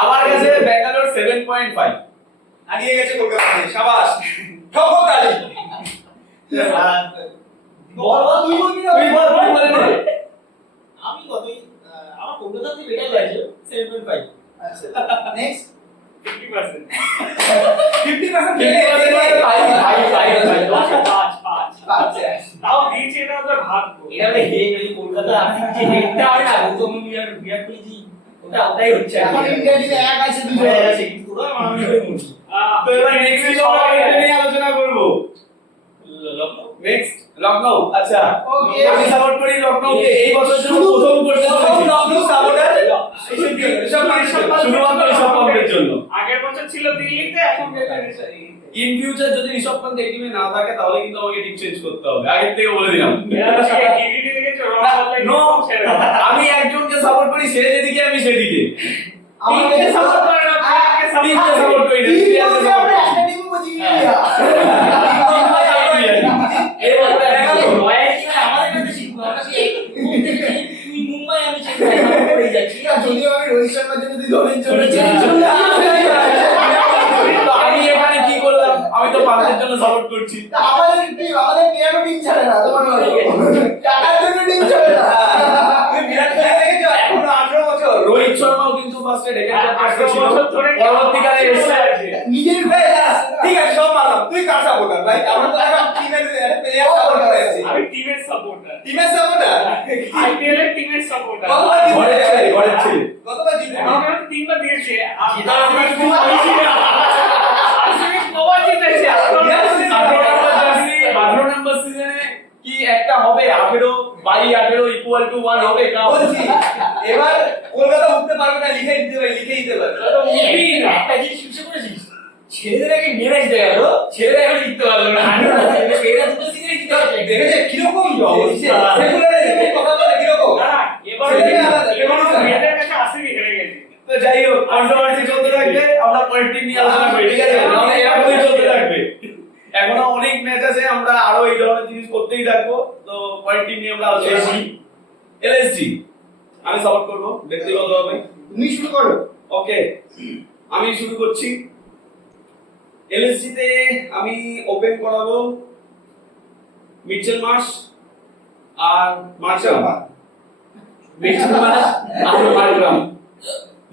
আমার কাছে ব্যাঙ্গালোর 7.5 হারিয়ে গেছে কলকাতা শাবাশ ঠক তালি বল তুই বলবি না তুই বল তুই বলে নে আমি কতই আমার কলকাতা থেকে বেটার লাগছে 7.5 আচ্ছা নেক্সট 50%। 50% আচ্ছা তাও দিয়েছে, এটা ওদের ভাগ্য। এটা হলো হেড ওই কলকাতা যে হেডটা হয় না গৌতম বিরাট কোহলি ওটা ওটাই হচ্ছে এখন ইন্ডিয়া টিমে এক আছে দুটো আছে কিন্তু তোরা আমি করে মুছি তো এবার নেক্সট উইক আমরা এটা নিয়ে আলোচনা করব নেক্সট লখনউ আচ্ছা Okay. আমি সাপোর্ট করি লখনউকে এই বছর জন্য প্রথম করতে চলেছি লখনউ সাপোর্টার শুধুমাত্র ঋষভ পান্তের জন্য আগের বছর ছিল দিল্লিতে, এখন গেছে ইন ফিউচার যদি ঋষভ পান্ত এই টিমে না থাকে তাহলে কিন্তু আমাকে টিম চেঞ্জ করতে হবে আগে থেকে বলে দিলাম ডিডিটি দেখেছো, রং বদলাই No. ছেড়ে দাও। আমি একজনকে সাপোর্ট করি সে যেদিকে আমি সেদিকে টিমকে সাপোর্ট করে না, প্লেয়ারকে টিমকে সাপোর্ট করি না প্লেয়ারকে সাপোর্ট করি একটা টিম বুঝি ইন্ডিয়া এই বলতে রয়্যাল টিম আমাদের কাছে শিখবো আমরা সেই তুই মুম্বাই আমি চেন্নাই করে যাচ্ছি যদিও আমি রোহিত শর্মার জন্য তুই ধোনির জন্য আমি এখানে কি করলাম আমি তো পান্তের জন্য সাপোর্ট করছি আমাদের টিম আমাদের প্লেয়ারও টিম ছাড়ে না তোমার বলো টাকার জন্য টিম ছাড়ে না তুমি বিরাট কোহলি দেখেছো এখনো 18 বছর রোহিত শর্মাও কিন্তু ফার্স্টে ডেকে 18 ছিল বছর ধরে পরবর্তীকালে এসে নিজের ঠিক আছে সব মানলাম তুই কার সাপোর্টার ভাই আমরা তো এখন টিমের একটা প্লেয়ার সাপোর্ট করে আছি আমি টিমের সাপোর্টার, টিমের সাপোর্টার আইপিএল এর টিমের সাপোর্টার। কতবার ঘরের ছেলে ঘরের ছেলে কতবার জিতে আমাকে তো তিনবার দিয়েছে, জিতা আমরা কি বলছি না আরসিবি কবার জিতেছে? 18 নম্বর সিজনে কি একটা হবে 18/18 ইকুয়াল টু 1 হবে কাপ বলছি এবার কলকাতা উঠতে পারবে না লিখে দিতে পারবে একটা জিনিস শিখে করেছিস ছেলেদের আগে মেরাজ দেয়া গেল ছেলেরা এখন লিখতে পারলো না এরা দুটো সিজনে জিতে হচ্ছে দেখেছে কিরকম সেগুলো কথা বলে কিরকম এবার মেয়েদের কাছে আরসিবি হেরে গেছে। তো যাই হোক কন্ট্রোভার্সি চলতে থাকবে আমরা পরের টিম নিয়ে আলোচনা করি ঠিক আছে নাহলে এরকমই চলতে থাকবে এখনো অনেক ম্যাচ আছে আমরা আরো এই ধরনের জিনিস করতেই থাকবো তো পরের টিম নিয়ে আমরা আলোচনা করি এলএসজি আমি সাপোর্ট করব ব্যক্তিগতভাবে তুমি শুরু করো ওকে আমি শুরু করছি এলএসজি তে আমি ওপেন করাবো মিচেল মার্শ আর মার্শাল মিচেল মার্শ আর মার্শাল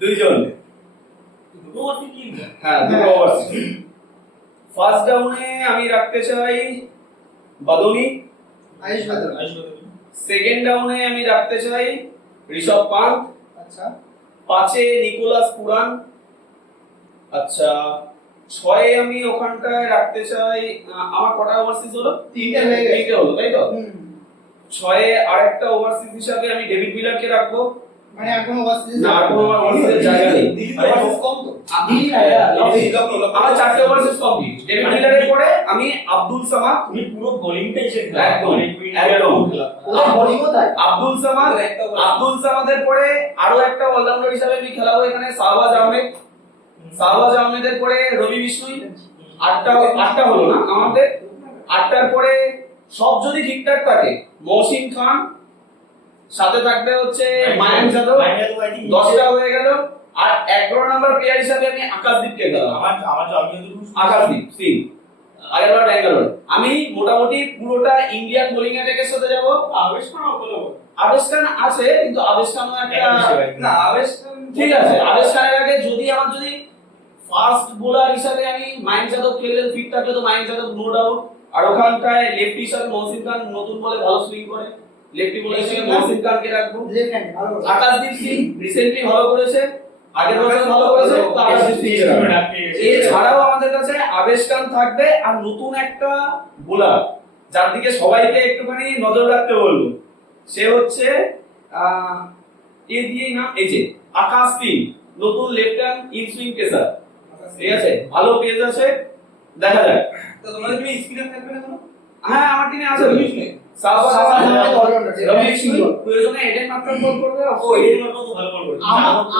দুইজন দুটো ওভার কি হ্যাঁ দুটো ওভার ফার্স্ট ডাউনে আমি রাখতে চাই বাদনি আয়ুষ বাদল সেকেন্ড ডাউনে আমি রাখতে চাই ঋষভ পান্ত আচ্ছা 5-এ নিকোলাস পুরান আচ্ছা 6-এ আমি ওখানটায় রাখতে চাই আমার কটা ওভারসিজ হলো তিনটে হয়ে গেছে। তিনটে হলো তাই তো হুম 6-এ আরেকটা ওভারসিজ হিসাবে আমি ডেভিড মিলারকে রাখবো মানে আর কোনো ওভারসিজ না আর কোনো ওভারসিজের জায়গা নেই কম তো আমার 4টে ওভারসিজ কমপ্লিট ডেভিড মিলারের পরে আমি আব্দুল সামাদ তুমি পুরো বোলিংটাই শেখো একদম, একদম। ওদের বোলিংও তাই আব্দুল সামাদ আব্দুল সামাদের পরে আরো একটা অলরাউন্ডার হিসাবে আমি খেলাবো এখানে শাহবাজ আহমেদের পরে রবি বিষ্ণুই আটটা হলো না আমাদের 8টার পরে সব যদি ঠিকঠাক থাকে মহসিন খান সাথে থাকবে হচ্ছে মায়াঙ্ক যাদব 10টা হয়ে গেল আর 11 নাম্বার প্লেয়ার হিসাবে আমি আকাশদীপকে খেলাম আমার তো আমি আকাশদীপ সিং আগেরবার ব্যাঙ্গালোর আমি মোটামুটি পুরোটা ইন্ডিয়ান বোলিং অ্যাটাকের সাথে যাব আবেশ খান বলো, আবেশ খান আছে কিন্তু আবেশ খানও একটা না আবেশ ঠিক আছে আবেশ খানের আগে যদি ফার্স্ট বোলার হিসাবে আমি মায়াঙ্ক যাদব খেললেন ফিট থাকলে তো মায়াঙ্ক যাদব নো ডাউট আর ওখানটায় লেফটি হিসাবে মহসিন খান নতুন বলে ভালো সুইং করে লেফটি বোলার হিসেবে মহসিন খানকে রাখবো লেফট হ্যান্ড ভালো আকাশদীপ সিং রিসেন্টলি ভালো করেছে আগের বছর ভালো করেছে তো আকাশদীপ সিং এছাড়াও আমাদের কাছে আবেশ খান থাকবে আর নতুন একটা বোলার যার দিকে সবাইকে একটুখানি নজর রাখতে বলবো সে হচ্ছে দিয়েই না এই যে আকাশ সিং নতুন left hand in swing pacer ঠিক আছে ভালো পেজ আছে দেখা যাক তো তোমাদের তুমি এক্সপেরিয়েন্স থাকবে না কোনো হ্যাঁ আমার টিমে আছে শাহবাজ আহমেদ অলরাউন্ডার, রবি প্রয়োজনে এডেন মার্কার বল করবে। ও এর মতো তো ভালো বল করেছে।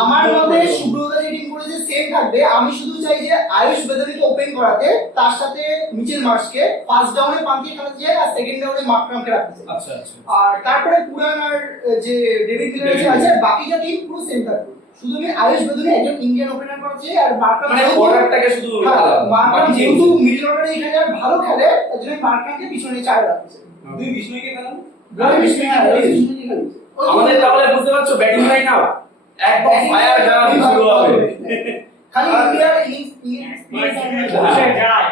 আমার মতে সুব্রত যে টিম করেছে সেম থাকবে। আমি শুধু চাই যে আয়ুষ বেদনীকে ওপেন করাতে, তার সাথে মিচেল মার্শকে ফার্স্ট ডাউনে পান্তি খেলাতে চাই, আর সেকেন্ড ডাউনে মার্করামকে রাখতে চাই। আচ্ছা আচ্ছা। আর তারপরে পুরান আর যে ডেভিড মিলার যে আছে, বাকিটা টিম পুরো সেম থাকবে। শুধু আমি আয়ুষ বেদনী একজন ইন্ডিয়ান ওপেনার করাতে চাই, আর মার্করাম মানে অর্ডারটাকে শুধু মার্করাম যেহেতু মিডল অর্ডারে এখানে আর ভালো খেলে, তার জন্য মার্করামকে পিছনে চার রাখতে চাই। দুই বিষ্ণুকে খেলাম। রবি বিষ্ণুই খেলে। আমাদের তাহলে বুঝতে পারছো ব্যাটিং লাইন আপ একদম ফায়ার জাম শুরু হবে। খালি ইন্ডিয়ার বসে যায়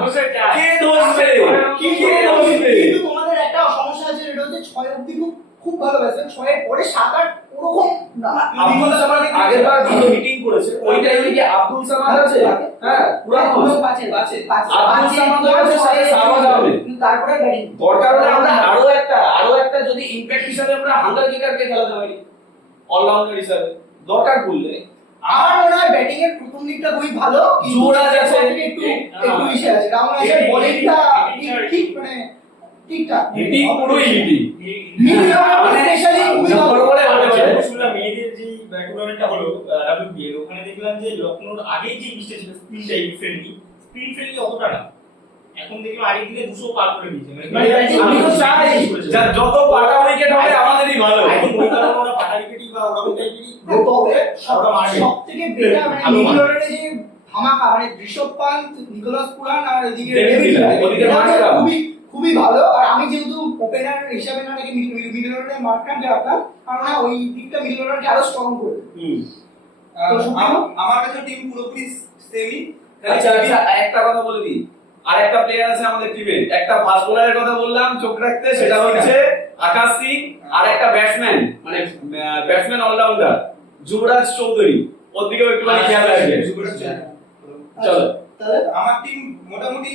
বসে যায় কে ধরবে কে ধরবে? কিন্তু তোমাদের একটা সমস্যা আছে, যেটা হচ্ছে 6 অবধি খুব ভালো ব্যাটসম্যান, 6 এর পরে 7 8 ওরকম না। আব্দুল সামাদ আগেরবার ভালো হিটিং করেছে, ওইটাই ওই যে আব্দুল সামাদ আছে, হ্যাঁ পুরানো পুরো আছে। পাঁচে আব্দুল সামাদ আছে, সাথে শাহবাজ আহমেদ। কিন্তু তারপরে ব্যাটিং দরকার হলে আমরা আরো একটা যদি ইমপ্যাক্ট হিসাবে আমরা হাঙ্গার কিকারকে খেলাতে পারি অলরাউন্ডার হিসাবে দরকার পড়লে। আমার মনে হয় ব্যাটিং এর প্রথম দিকটা খুবই ভালো, কিন্তু যুবরাজ আছে, একটু ইসে আছে, রাউন্ড আছে, বোলিংটা ঠিক মানে ঠিকঠাক হিটিং পুরোই হিটিং মিডল অর্ডার স্পেশালি খুবই ভালো। শুনলাম মেয়েদের যে টুর্নামেন্টটা হলো WPL, ওখানে দেখলাম যে লখনৌর আগেই যে পিচটা ছিল স্পিন ফ্রেন্ডলি অতটা না, এখন দেখলাম আগের দিকে 200 পার করে দিয়েছে। আমি তো চাই যত পাটা উইকেট হবে আমাদেরই ভালো। ওরা পাটা উইকেটই বা ওরকম টাইপেরই তবে ওরা মারবে। সবথেকে বেটার মানে ভালো মিডল মারবে। অর্ডারে যে ধামাকা মানে ঋষভ পান্ট, নিকোলাস পুরান আর এদিকে ডেভিড ডেভিড মিলার, মিলার, ওদিকে এরা মার্করাম। খুবই ভালো। আর আমি যেহেতু ওপেনার হিসাবে না রেখে মিডল অর্ডারে মার্করামকে রাখলাম, কারণ না ওই দিকটা মিডল অর্ডারকে আরো স্ট্রং করে দেবে। তো সুপ্রিয়? আমার কাছে টিম পুরোপুরি সেমই। আচ্ছা আচ্ছা একটা কথা বলে দিই, আর একটা প্লেয়ার আছে আমাদের টিমে, একটা ফাস্ট বোলারের কথা বললাম চোখ রাখতে, সেটা হচ্ছে আকাশ সিং, আর একটা ব্যাটসম্যান মানে ব্যাটসম্যান অলরাউন্ডার যুবরাজ চৌধুরী, ওর দিকেও একটুখানি খেয়াল রাখবেন। চলো তাহলে আমার টিম মোটামুটি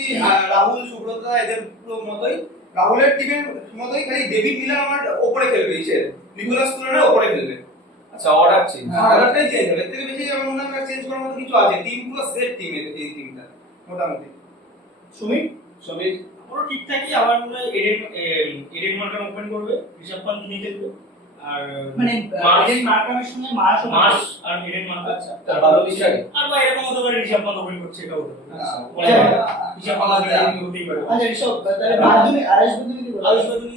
রাহুল সুব্রত এদের পুরো মতোই, রাহুলের টিমের মতোই, খালি ডেভিড মিলার আমার ওপরে খেলবে, নিকোলাস পুরানের ওপরে খেলবে। আচ্ছা অর্ডার চেঞ্জ। অর্ডারটাই চেঞ্জ হবে, এর থেকে বেশি আমার মনে হয় চেঞ্জ করার মতো কিছু আছে। টিম পুরো সেট টিম, এই টিমটা মোটামুটি। সুমিত সমীর পুরো ঠিকঠাকই। আমার মনে হয় এডেন মার্কার ওপেন করবে, ঋষভ পান্ত নিয়ে খেলবে, আর মানে মার্শ এডেন মার্করামের সঙ্গে মার্শ আর এডেন মার্কার। আচ্ছা তার ভালো বিষয়। আর বা এরকম হতে পারে ঋষভ পান্ত ওপেন করছে, এটাও হতে পারে। ঋষভ পান্ত হতেই পারে। আচ্ছা ঋষভ, তাহলে বাদুনি আয়ুষ বাদুনি কি বলে? আয়ুষ বাদুনি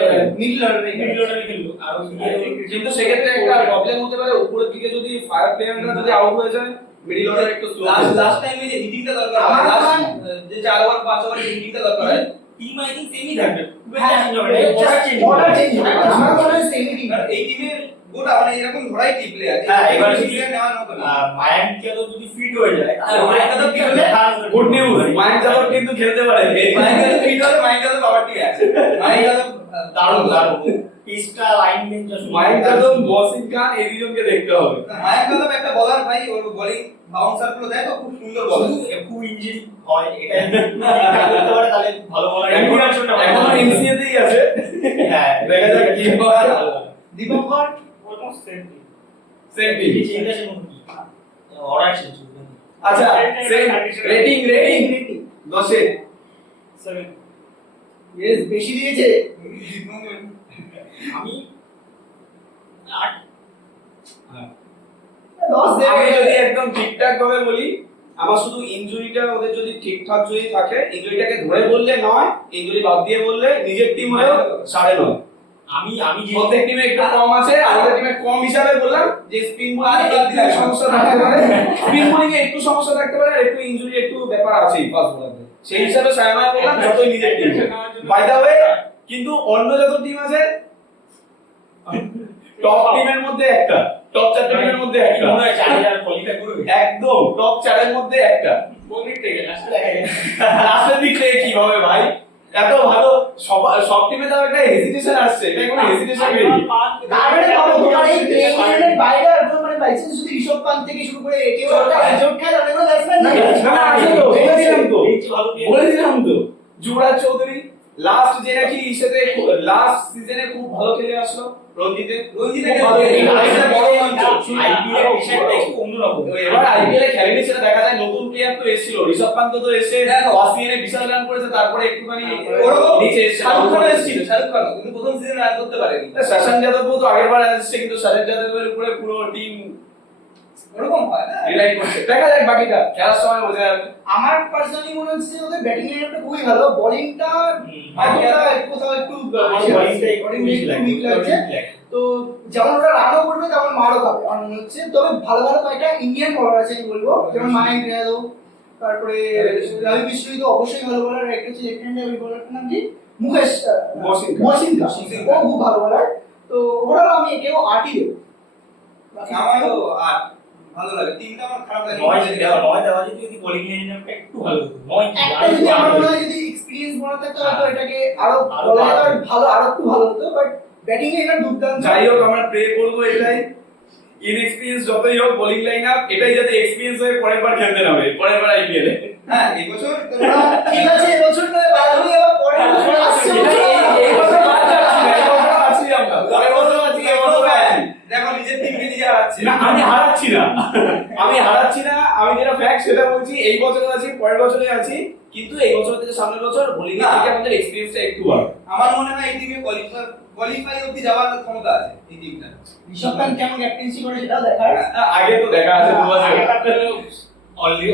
ধরেন মিডল অর্ডারে মিডল অর্ডারে খেললো, আর কিন্তু সেক্ষেত্রে একটা প্রবলেম হতে পারে, উপরের দিকে যদি ফায়ার প্লেয়াররা যদি আউট হয়ে যায়, মিডল অর্ডার একটু স্লো। লাস্ট টাইমে যে হিটিংটা দরকার হয়, লাস্ট যে 4 ওভার 5 ওভার যে হিটিংটা দরকার হয়, টিম আই থিংক সেমই থাকবে, খুব একটা হ্যাঁ, চেঞ্জ হবে না, অর্ডার চেঞ্জ হবে। আমার মনে হয় সেমি টিম। আর এই টিমে গোটা মানে এরকম ধরাই টিম প্লেয়ার। হ্যাঁ, এবার প্লেয়ার নেওয়ার মতো না। মায়াঙ্ক যাদব যদি ফিট হয়ে যায়, হ্যাঁ, মায়াঙ্ক যাদব fit হলে গুড নিউজ, মায়াঙ্ক যাদব কিন্তু খেলতে পারে। মায়াঙ্ক যাদব ফিট হলে মায়াঙ্ক যাদব আবার ঠিক আছে। মায়াঙ্ক যাদব দারুণ দারুণ পিচটা লাইনমেন্ট যা মায়াঙ্ক যাদব, বসিন খান এই দুজনকে দেখতে হবে। মায়াঙ্ক যাদব একটা বলার ভাই, ওর বোলিং বাউন্সার গুলো দেখো খুব সুন্দর বল। শুধু একটু ইনজুরি হয়, এটা ঠিকঠাক করতে পারে তাহলে ভালো বলার এখনো এমসিএ তেই আছে, হ্যাঁ দেখা যাক কি হয়। দীপঙ্কর অলমোস্ট সেম সেম এই টিম। চেঞ্জ আছে মনে কি অর্ডার চেঞ্জ হবে। আচ্ছা রেটিং রেটিং 10 এ 7 ইয়েস, বেশি দিয়েছে। আমি 8 10 আমি দেবে। যদি একদম ঠিকঠাক ভাবে বলি, আমার শুধু ইনজুরিটা ওদের যদি ঠিকঠাক যদি থাকে, ইনজুরিটাকে ধরে বললে 9, ইনজুরি বাদ দিয়ে বললে নিজের টিম হলো 9.5। আমি যে প্রত্যেক টিমে একটু কম আছে, আমাদের টিমে কম হিসাবে বললাম যে স্পিন বোলিং একটু সমস্যা থাকতে পারে, স্পিন বোলিং এ একটু সমস্যা থাকতে পারে, আর একটু ইনজুরি একটু ব্যাপার আছেই ফাস্ট বোলারদের, সেই হিসাবে সায়মায় বললাম যতই নিজের টিম। বাই দা ওয়ে কিন্তু অন্য যত টিম আছে টপ টিমের মধ্যে একটা, টপ 4 টিমের মধ্যে একটা, মনে হয় 4000 কোয়ালিফাই করবে। একদম টপ 4 এর মধ্যে একটা। কোন দিক থেকে লাস্টে দেখা যাবে। লাস্টের দিক থেকে কি হবে ভাই, এত ভালো সব টিমে তো একটা হেজিটেশন আসছে, এটা কোনো হেজিটেশন নেই। তারপরে ভাবো তোমার এই প্লেইংয়ের বাইরে আর কোনো মানে বাইসেন্স যদি ঋষভ পান্ত থেকে শুরু করে কেউ একটা এজোট খেলে, অনেকগুলো ব্যাটসম্যান নেই। না না আছে তো, বলেছিলাম তো, এই যে ভালো player। বলেছিলাম তো, যুবরাজ চৌধুরী লাস্ট যে নাকি ইসেতে লাস্ট সিজনে খুব ভালো খেলে আসলো, রঞ্জিতে রঞ্জিতে খুব ভালো খেলে, রঞ্জিতে বড় মঞ্চ। আইপিএল এর বিষয়টা একটু অন্যরকম। এবার আইপিএল এ খেলেনি সেটা দেখা যায়, নতুন প্লেয়ার তো এসেছিল, ঋষভ পান্ত তো এসে দেখো। অস্ট্রেলিয়ানে বিশাল রান করেছে, তারপরে একটুখানি ওরকম নিচে এসেছে। শাহরুখ খান এসেছিল, শাহরুখ খান কিন্তু প্রথম সিজনে রান করতে পারেনি। শাসন যাদবও তো আগের বার এসেছে, কিন্তু শাসন যাদবের উপরে পুরো টিম ওরকম হয় না? রিলাই করছে। দেখা যাক বাকিটা খেলার সময় বোঝা যাবে। আমার পার্সোনালি মনে হচ্ছে যে ওদের ব্যাটিং লাইনটা খুবই ভালো, বোলিংটা কোথাও একটু আমার bowling-টা একটু weak লাগে। তো যেমন ওরা রানও করবে তেমন মারও খাবে আমার মনে হচ্ছে। তবে ভালো ভালো কয়েকটা ইন্ডিয়ান বলার আছে আমি বলবো, যেমন মায়াঙ্ক যাদব, তারপরে রবি বিষ্ণু তো অবশ্যই ভালো বলার। একটা হচ্ছে লেফট হ্যান্ড বলারটার নাম কি, মুকেশ মসিনকা, ও খুব ভালো বলার। তো ওরাও আমি একেও 8ই দেবো। আমারও আর ভালো লাগে, টিমটা আমার খারাপ লাগে। নয় দেওয়া যেত যদি বোলিং লাইনটা একটু ভালো হতো। নয় একটা যদি আমার মনে হয় যদি এক্সপেরিয়েন্স বলা থাকতো হয়তো এটাকে আরো বলা যেত আর ভালো, আরো একটু ভালো হতো। বাট ব্যাটিং এ এটা দুর্দান্ত। যাই হোক, আমরা প্রে করবো এটাই, ইনএক্সপিরিয়েন্স যতই হোক বোলিং লাইন আপ এটাই যাতে এক্সপিরিয়েন্স হয়ে পরের বার খেলতে নামে, পরের বার আইপিএলে। হ্যাঁ, এই বছর ঠিক আছে, এবছর নয় বাদ হয়ে আবার পরের বছর আসছে। এই বছর বাদ যাচ্ছি না, এই বছর আছি আমরা, পরের বছর আছি, এই বছর আছি। দেখো নিজের টিমকে নিজে হারাচ্ছে। না, আমি হারাচ্ছি না, আমি হারাচ্ছি না, আমি যেটা ফ্যাক্ট সেটা বলছি। এই বছরে আছি, পরের বছরে আছি, কিন্তু এই বছর থেকে সামনের বছর বোলিং এর থেকে আমাদের এক্সপেরিয়েন্সটা একটু বাড়বে। আমার মনে হয় এই টিমে কোয়ালিফাই অবধি যাওয়ার ক্ষমতা আছে এই টিমটা। ঋষভ পান্ত কেমন ক্যাপ্টেন্সি করে সেটাও দেখার। আগে তো দেখা আছে 2 বছর। অলরেডি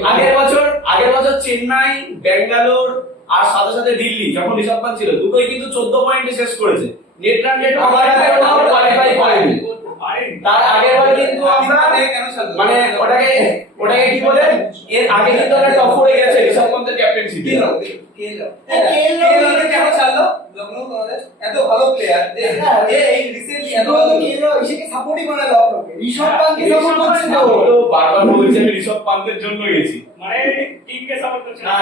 আগের বছর চেন্নাই, ব্যাঙ্গালোর আর সাথে সাথে দিল্লি যখন ঋষভ পান্ত ছিল, দুটোই কিন্তু 14 পয়েন্টে শেষ করেছে। নেট রান রেট কোয়ালিফাই করেনি। তার আগের বার কিন্তু আমরা মানে ওটাকে কি বলে, এর আগে কিন্তু আমরা টপ 4 এ গেছে ঋষভ পান্তের ক্যাপ্টেন্সিতে। কেন ছাড়লো লখনৌ তোমাদের? এত ভালো প্লেয়ার এই রিসেন্টলি এত ইসেকে সাপোর্টই করে লখনৌকে, ঋষভ পান্তকে সাপোর্ট করছে তো। আমি তো বারবার বলছি আমি ঋষভ পান্তের জন্য গেছি, মানে টিমকে সাপোর্ট করছে না,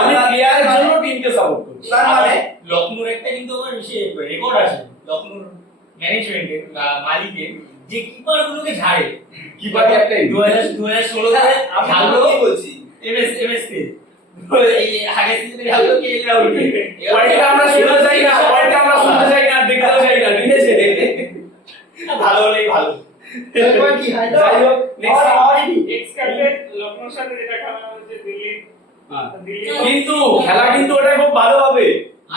আমি প্লেয়ারের জন্য টিমকে সাপোর্ট করছি। তার মানে লখনৌর একটা কিন্তু আমার রেকর্ড আছে লখনৌর ম্যানেজমেন্টের মালিকের, যে কিপার গুলোকে ঝাড়ে। কিপার ক্যাপ্টেন 2016 তে আমি ঝাড়লো কি বলছি? এমএস কে এই আগে থেকে ঝাড়লো কে এল রাহুলকে। পয়েন্টটা আমরা শুনতে চাই না, পয়েন্টটা আমরা শুনতে চাই না, দেখতেও চাই না, ঠিক আছে? ভালো হলেই ভালো। এবার কি যাই হোক, next এক্স ক্যাপ্টেন লখনৌর সাথে যেটা খেলা হচ্ছে দিল্লি, দিল্লি কিন্তু খেলা কিন্তু ওটা খুব ভালো হবে।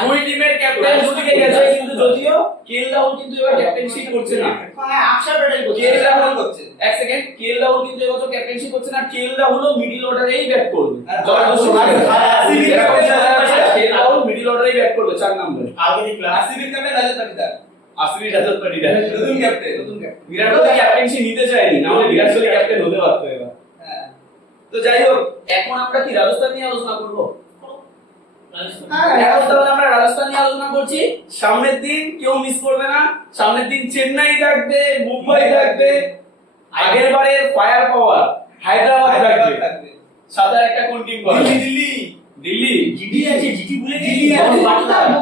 দুই টিমের ক্যাপ্টেন দুদিকে গেছে, কিন্তু যদিও কেএল রাহুল কিন্তু এবার ক্যাপ্টেনশিপ করছে না। হ্যাঁ আকশার ব্যাটাই করছে। কেএল রাহুল করছে। এক সেকেন্ড, কেএল রাহুল কিন্তু এবছর ক্যাপ্টেনশিপ করছে না। কেএল রাহুলও মিডল অর্ডারেই ব্যাট করবে। আর কেএল রাহুল মিডল অর্ডারেই ব্যাট করবে 4 নম্বরে। আগে দেখলাম আরসিবির ক্যাপ্টেন রাজত পাটিদার, আশ্বিনী রাজত পাটিদার নতুন ক্যাপ্টেন। বিরাট কোহলি ক্যাপ্টেন্সি নিতে চায়নি, না হলে বিরাট কোহলি ক্যাপ্টেন হতে পারতো এবার। হ্যাঁ, তো যাই হোক, এখন আমরা কি রাজস্থান নিয়ে আলোচনা করবো? হ্যাঁ, এখন তাহলে আমরা রাজস্থান নিয়ে আলোচনা করছি। সামনের দিন কেউ মিস করবে না, সামনের দিন চেন্নাই থাকবে, মুম্বাই থাকবে, আগের বারের ফায়ার পাওয়ার হায়দ্রাবাদ থাকবে, থাকবে। সাথে একটা কোন টিম করে? দিল্লি দিল্লি। জিডি আছে, জিডি ভুলে দিল্লি আছে,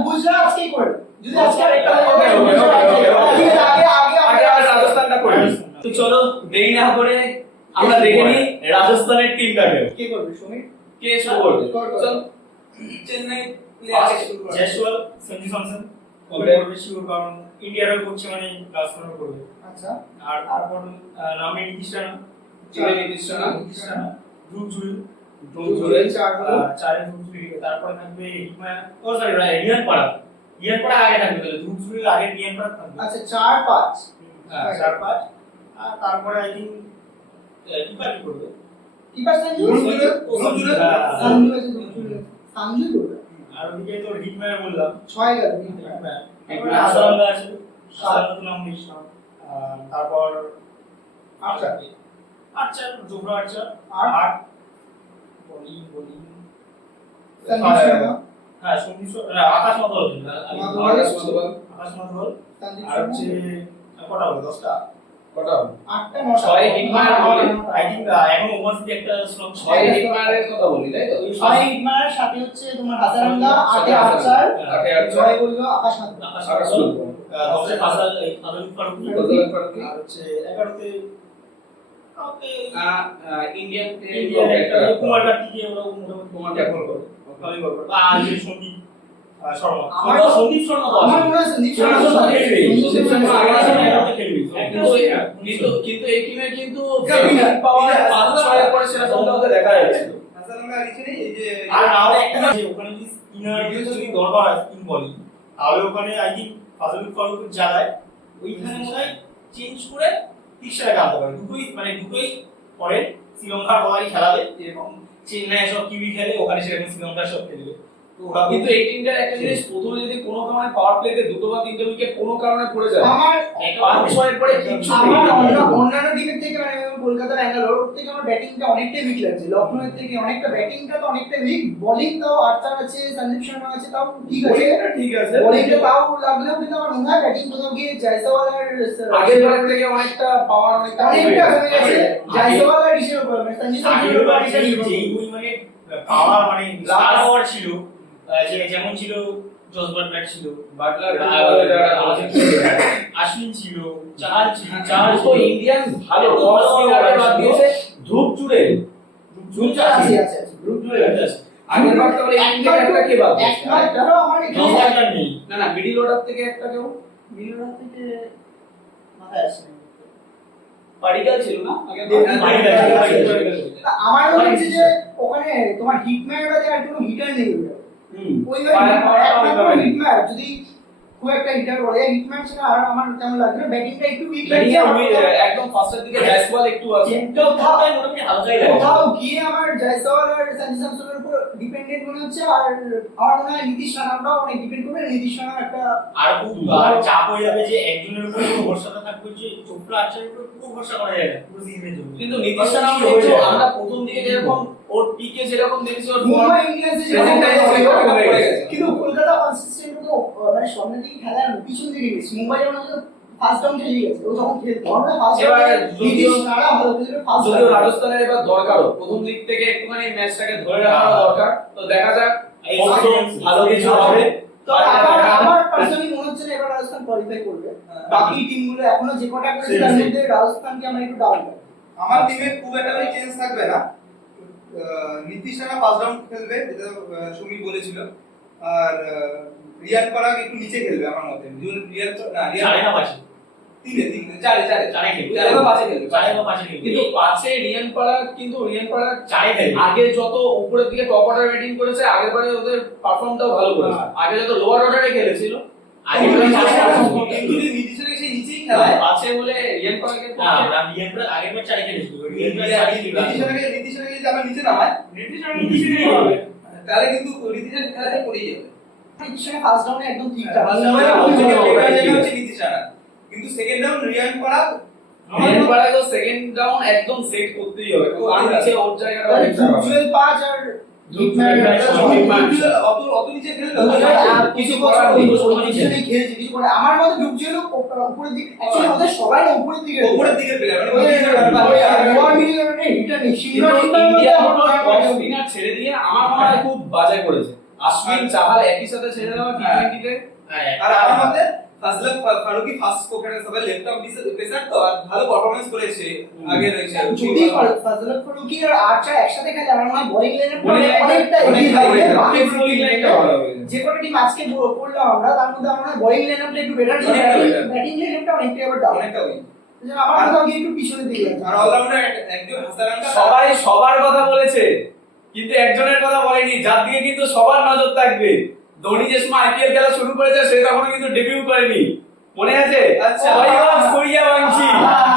গুজরাট আজকেই করে। যদি আজকে একটা Okay, okay, okay, okay. ঠিক আছে, আগে আগে আমরা রাজস্থানটা করি। তো চলো দেরি না করে আমরা দেখে নিই রাজস্থানের টিমটাকে। কে করবে সমীর? কে শুরু করবে? চল। চেন্নাই প্লেয়ার শুরু করে। Jaiswal, Sanju Samson Okay. করবে শিওর, কারণ ইন্ডিয়ার হয়ে করছে মানে রাজস্থানও করবে। আচ্ছা, আর তারপর নামে নীতিশ রানা, ধ্রুব জুয়েল, চার হলো। চারে ধ্রুব জুয়েল, তারপরে থাকবে হিটম্যান, ও সরি রিয়ান পরাগ আগে থাকবে, তাহলে ধ্রুব জুয়েল আগে রিয়ান পরাগ থাকবে। আচ্ছা 4-5 হ্যাঁ 4-5। আর তারপরে আই থিংক কিপার কি করবে? কিপার সঞ্জু সঞ্জু, সঞ্জু করবে। আর ওদিকে তো হিটম্যান বললাম 6 গেল। হিটম্যান, তারপরে আসালাম আছে, আসালাম নাম নিলাম। তারপর আচ্ছা আচ্ছা জোফরা আচ্ছা আর আর বোলিং সঞ্জু শর্মা, হ্যাঁ সঞ্জু আকাশ মাধবল, আকাশ মাধবল। আকাশ মাধবল। সঞ্জু আর হচ্ছে কটা হলো? 10টা। কটা হবে? 8টা 9টা। 6 হিটম্যান বলে। আই থিংক এখন ওভারসিটি একটা স্লট 6 হিটম্যানের কথা বলি, তাই তো? 6 হিটম্যানের সাথে হচ্ছে তোমার হাসারাঙ্গা, 8 আর্চার, 8 জয় বললো আকাশ মাধব। আকাশ আকাশ মাধবল, মাধবল। 10 এ ফাসাল ফারুক ফারুকি, আর হচ্ছে 11তে কাউকে ইন্ডিয়ান ইন্ডিয়ার একটা কুমার কার্তিকে ওরা মোটামুটি কুমার কার্তিক। ভালোই করবে। আর যে সন্দীপ শর্মা। আমার আমার সন্দীপ শর্মা তো আমার আছে। মনে হয় সন্দীপ শর্মা শর্মা খেলবে। সন্দীপ শর্মা আগে আছে, এগারোতে খেলবে। কিন্তু এই টিমের কিন্তু winner, পাওয়ার winner, 5-6 পরে সেটা সম্ভবত দেখা যাচ্ছে। হাসান আর কিছু নেই, এই যে আর নাও একটা আছে ওখানে যদি স্পিনার যদি দরকার হয় স্পিন বলি তাহলে ওখানে আই থিঙ্ক ফাজলুল ফারুকের জায়গায় ওইখানে মনে হয় চেঞ্জ করে তিক্সাটাকে আনতে পারে। দুটোই পরে শ্রীলঙ্কার বলারই খেলাবে এবং চেন্নাই সব কিউই খেলে ওখানে সেরকম শ্রীলঙ্কার সব খেলবে। তো ওরা কিন্তু এই টিমটার একটা জিনিস, প্রথমে যদি কোনো কারণে পাওয়ার প্লেতে দুটো বা তিনটে উইকেট কোনো কারণে পড়ে যায়, আমার 5-6 পরে কিচ্ছু আমার নেই। অন্যান্য টিমের থেকে মানে কলকাতা ব্যাঙ্গালোর থেকে আমার ব্যাটিংটা অনেকটাই উইক লাগছে। লখনৌয়ের থেকে অনেকটা ব্যাটিংটা তো অনেকটা উইক, বোলিং তাও আর্চার আছে, সন্দীপ শর্মা আছে, তাও ঠিক আছে, বোলিংটা ঠিক আছে, বোলিংটা তাও লাগলেও কিন্তু আমার মনে হয় ব্যাটিং কোথাও গিয়ে জয়সওয়াল আর আগের বারের থেকে অনেকটা পাওয়ার অনেকটা অনেকটা কমে গেছে। জয়সওয়াল আর ঋষভ মানে সঞ্জু আগের বার যেই পরিমাণে পাওয়ার মানে স্টার পাওয়ার ছিল যেমন ছিল জস বাটলার ছিল, বাটলার আশ্বিন ছিল, চাহাল ছিল, তো ইন্ডিয়ান ভালো টপ স্পিনারে বাদ দিয়েছে ধ্রুব জুড়েল। ধ্রুব আছে আছে ধ্রুব জুড়েল আছে। আগের বার তো ইন্ডিয়ান একটা কে বাদ দিয়েছে? একমাত্র আমার জস এখানে বাটলার নেই। না মিডল অর্ডার থেকে একটা কেউ মিডল থেকে মাথায় আসে না। পারিগাল ছিল না আগে পারিগাল ছিল। আমার মনে হচ্ছে যে ওখানে তোমার হিটম্যানটাতে আর কোনো হিটার নেই ওইভাবে হিটম্যান যদি খুব একটা হিটার বলে হিটম্যান ছিল। আর আমার কেমন লাগছে ব্যাটিংটা একটু উইক লাগছে একদম ফার্স্টের দিকে জয়সওয়াল একটু আছে, কোথাও মোটামুটি হালকাই লাগে। কোথাও গিয়ে আমার জয়সওয়াল আর সঞ্জু স্যামসনের উপর ডিপেন্ডেন্ট মনে হচ্ছে। আর আমার মনে হয় নীতিশ রানাটাও অনেক ডিপেন্ড করবে। নীতিশ রানা একটা আর খুব আর চাপ হয়ে যাবে যে একজনের উপর পুরো ভরসাটা থাকবে, যে চোপড়া আর্চারের উপর পুরো ভরসা করা যায় না পুরো সিজনের জন্য। কিন্তু নীতিশ রানা কিন্তু আমরা প্রথম দিকে যেরকম ওর পিকে যেরকম দেখেছি ওর মুম্বাই ইন্ডিয়ান্সে Present time যেরকম হয়ে গেছে। কিন্তু কলকাতা কনসিস্টেন্ট তো মানে সামনের দিকে খেলা আর পিছন দিকে গেছে। মুম্বাই যেমন ফার্স্ট ডাউন খেলে গেছে, ও যখন খেলতো আমরা ফার্স্ট এবার ডাউনে যদিও- নীতিশ রানা ভালো খেলে ফার্স্ট যদিও রাজস্থানের এবার দরকারও প্রথম দিক থেকে একটুখানি ম্যাচটাকে ধরে রাখা দরকার। তো দেখা যাক এই কত ভালো কিছু হবে। তো আমার পার্সোনালি মনে হচ্ছে না এবার রাজস্থান কোয়ালিফাই করবে। বাকি টিমগুলো এখনো যে কটা করেছে তার মধ্যে রাজস্থানকে আমরা একটু ডাউন করি। আমার টিমে খুব একটা বেশি চেঞ্জ থাকবে না। নীতিশ রানা ফার্স্ট রাউন্ড খেলবে, যেটা সুমির বলেছিল। আর রিয়ান পরাগ একটু নিচে খেলবে আমার মতে। রিয়ান না চারে রিয়ান না পাঁচে, চারে চারে খেলবে, চারে বা পাঁচে খেলবে। চারে বা পাঁচে খেলবে। কিন্তু পাঁচে রিয়ান পাড়া, কিন্তু রিয়ান পাড়া চারে খেলবে। আগে যত উপরের দিকে টপ অর্ডার ব্যাটিং করেছে আগের বারে ওদের পারফর্মটাও ভালো করেছে। আগে যত লোয়ার অর্ডারে খেলেছিল আগে বলে চারে কিন্তু যদি নীতিশ রানা সেই নিচেই খেলায়, পাঁচে বলে রিয়ান পাড়াকে না আমরা রিয়ান পরে আগের বার চারে খেলেছিল। রিয়ান পরে চারে খেলবে। নীতিশ রানাকে যদি আমরা নিচে নামাই, নীতিশ রানা নিচেই হবে। তাহলে কিন্তু নীতিশ রানা খেলাতে পড়ে যাবে। নীতিশ রানা ফার্স্ট ডাউনে একদম ঠিকঠাক। কিন্তু সেকেন্ড ডাউন রিয়ান পরাগ রিয়ান পাড়াকে তো সেকেন্ড ডাউন একদম সেট করতেই হবে। কারণ নিচে ওর জায়গাটা অনেক খারাপ। জুয়েল পাঁচ আর অত নিচে খেলবে কিছু করার নেই, পজিশনে খেলছে কিছু করে। আমার মতে ডুব ছিল উপরের দিকে, অ্যাকচুয়ালি ওদের সবাই না উপরের দিকে উপরের দিকে প্লেয়ার ওই লোয়ার মিডল অর্ডারে হিটার নেই। ইন্ডিয়া টপ স্পিনার ছেড়ে দিয়ে আমার মনে হয় খুব বাজে করেছে। আশ্বিন চাহাল একই সাথে ছেড়ে দেওয়া টি20 তে। আর আমার মতে ফাজলাক ফারুকি ফার্স্ট পকেটে সবাই লেফট অফ পেসার তো আর ভালো পারফরম্যান্স করেছে আগে রয়েছে। যদি ফাজলাক ফারুকি আর আর্চার একসাথে খেলে আমার মনে হয় বোলিং লাইনে Bowling line অনেকটা এগিয়ে থাকবে। বাকি bowling line টা ভালো হবে। যে কটা টিম আজকে করলাম আমরা তার মধ্যে আমার বোলিং লাইনটা একটু বেটার ছিল, ব্যাটিং লাইনটা অনেকটা এবার ডাউন। অনেকটা উইন। আমার কোথাও গিয়ে একটু পিছনের দিকে আর অলরাউন্ডার একজন হাসারাঙ্কা সবাই সবার কথা বলেছে কিন্তু একজনের কথা বলেনি, যার দিকে কিন্তু সবার নজর থাকবে। ধোনি যে সময় আইপিএল খেলা শুরু করেছে সে তখনও কিন্তু ডেবিউ করেনি, মনে আছে? আচ্ছা। বৈভব সূর্যবংশী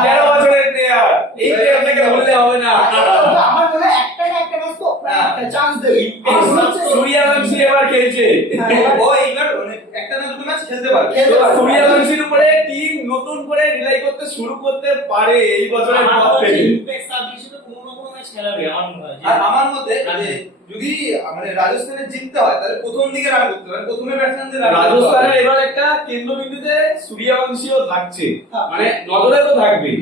13 বছরের প্লেয়ার। এই প্লেয়ারটাকে ভুললে হবে না। আমার মনে হয় একটা না একটা ম্যাচ তো একটা চান্স দেবে। আমার মনে হচ্ছে সূর্যবংশী এবার খেলছে। ও এইবার একটা না দুটো ম্যাচ খেলতে পারবে। সূর্যবংশীর উপরে টিম নতুন করে রিলাই করতে শুরু করতে পারে এই বছরের পর থেকে। ইমপ্যাক্ট সাবডিভিশনে কোনো না কোনো ম্যাচ খেলাবে আমার মনে হয়। আর আমার মতে যে যদি মানে রাজস্থানের জিততে হয় তাহলে প্রথম দিকে রান করতে হবে, প্রথমে ব্যাটসম্যানদের রান রাজস্থানের এবার একটা কেন্দ্রবিন্দুতে সূর্যবংশীও থাকছে, মানে নজরে তো থাকবেই।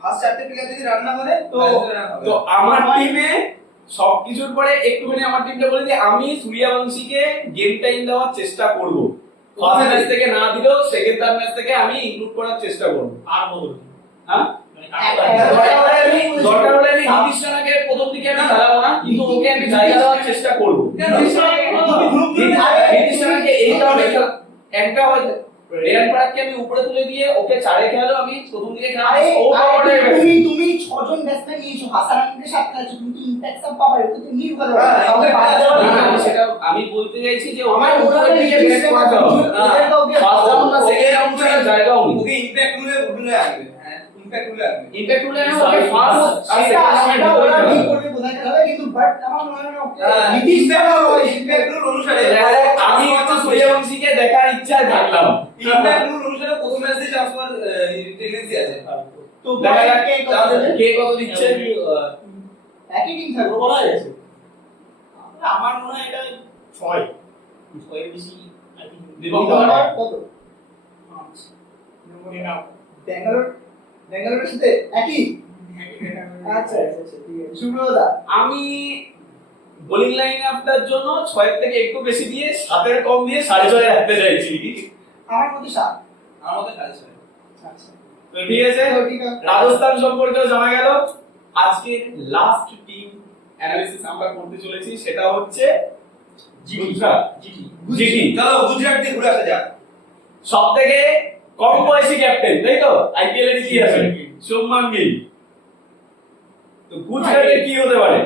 ফার্স্ট চারটে প্লেয়ার যদি রান না করে তো তো আমার টিমে সবকিছুর পরে একটুখানি আমার টিমটা বলে দিই, আমি সূর্যবংশীকে গেম টাইম দেওয়ার চেষ্টা করব। ফার্স্ট ম্যাচ থেকে না দিলেও সেকেন্ড থার্ড ম্যাচ থেকে আমি ইনক্লুড করার চেষ্টা করব। আর বদল হ্যাঁ, মানে দরকার হলে আমি নীতিশ রানাকে প্রথম দিকে আমি খেলাবো না, কিন্তু ওকে আমি জায়গা দেওয়ার চেষ্টা করব। কেন? নীতিশ রানা একটা হয়তো রেয়ান পরাগকে আমি উপরে তুলে দিয়ে ওকে চারে খেলালো, আমি প্রথম দিকে খেলাম আরে ও পাওয়ারে তুমি 6 জন ব্যাটসম্যান নিয়েছো, হাসানকে সাথে খেলছো, তুমি কি ইমপ্যাক্ট সব পাবে? ওকে তো নিয়ে করো। হ্যাঁ, তাহলে বাদ দাও না, না। না, সেটা আমি বলতে চাইছি যে আমার আমার মনে হয় দিকে এই ব্যাট করাতে হবে। ওদের কাউকে ফার্স্ট রাউন্ড না সেকেন্ড রাউন্ড ছাড়া জায়গাও নেই। ওকে ইমপ্যাক্ট রুলে আনবে। হ্যাঁ, ইমপ্যাক্ট রুলে আনবে। ইমপ্যাক্ট রুলে আমি ওকে ফার্স্ট আর সেটা সেকেন্ড সেটা ওরা ঠিক রাউন্ড করবে বোঝাতে হবে, কিন্তু বাট আমার মনে হয় না ওকে ইমপ্যাক্ট রুল অনুসারে আমি একটু সূর্যবংশীকে দেখার ইচ্ছায় থাকলাম। ইমপ্যাক্ট রুল অনুসারে প্রথম ম্যাচে ট্রান্সফার টেন্ডেন্সি আছে। তো দেখা যাক কে কত দেবে? কে কত দিচ্ছে। একই টিম থাকবে। বলা যাচ্ছে আমার মনে হয় এটা 6 6 এর বেশি আই থিং দীপক নম্বর কত? আচ্ছা নাও ব্যাঙ্গালোরের সাথে একই? আচ্ছা আচ্ছা আচ্ছা, ঠিক আছে। সুব্রতদা, আমি বোলিং লাইন আপটার জন্য 6 থেকে একটু বেশি দিয়ে 7 এর কম দিয়ে 6.5 রাখতে চাইছি। আমার মধ্যে 7। আমার মতে সাড়ে ছয়। আচ্ছা তো ঠিক আছে, তো ঠিক আছে। রাজস্থান সম্পর্কেও জানা গেল। আজকের লাস্ট টিম অ্যানালিসিস আমরা করতে চলেছি, সেটা হচ্ছে গুজরাট। জিটি চলো গুজরাট দিয়ে ঘুরে আসা যাক। সবথেকে কম বয়সী ক্যাপ্টেন, তাই তো আইপিএল এর ইতিহাসে শুভমান গিল। তো গুজরাটের কি হতে পারে?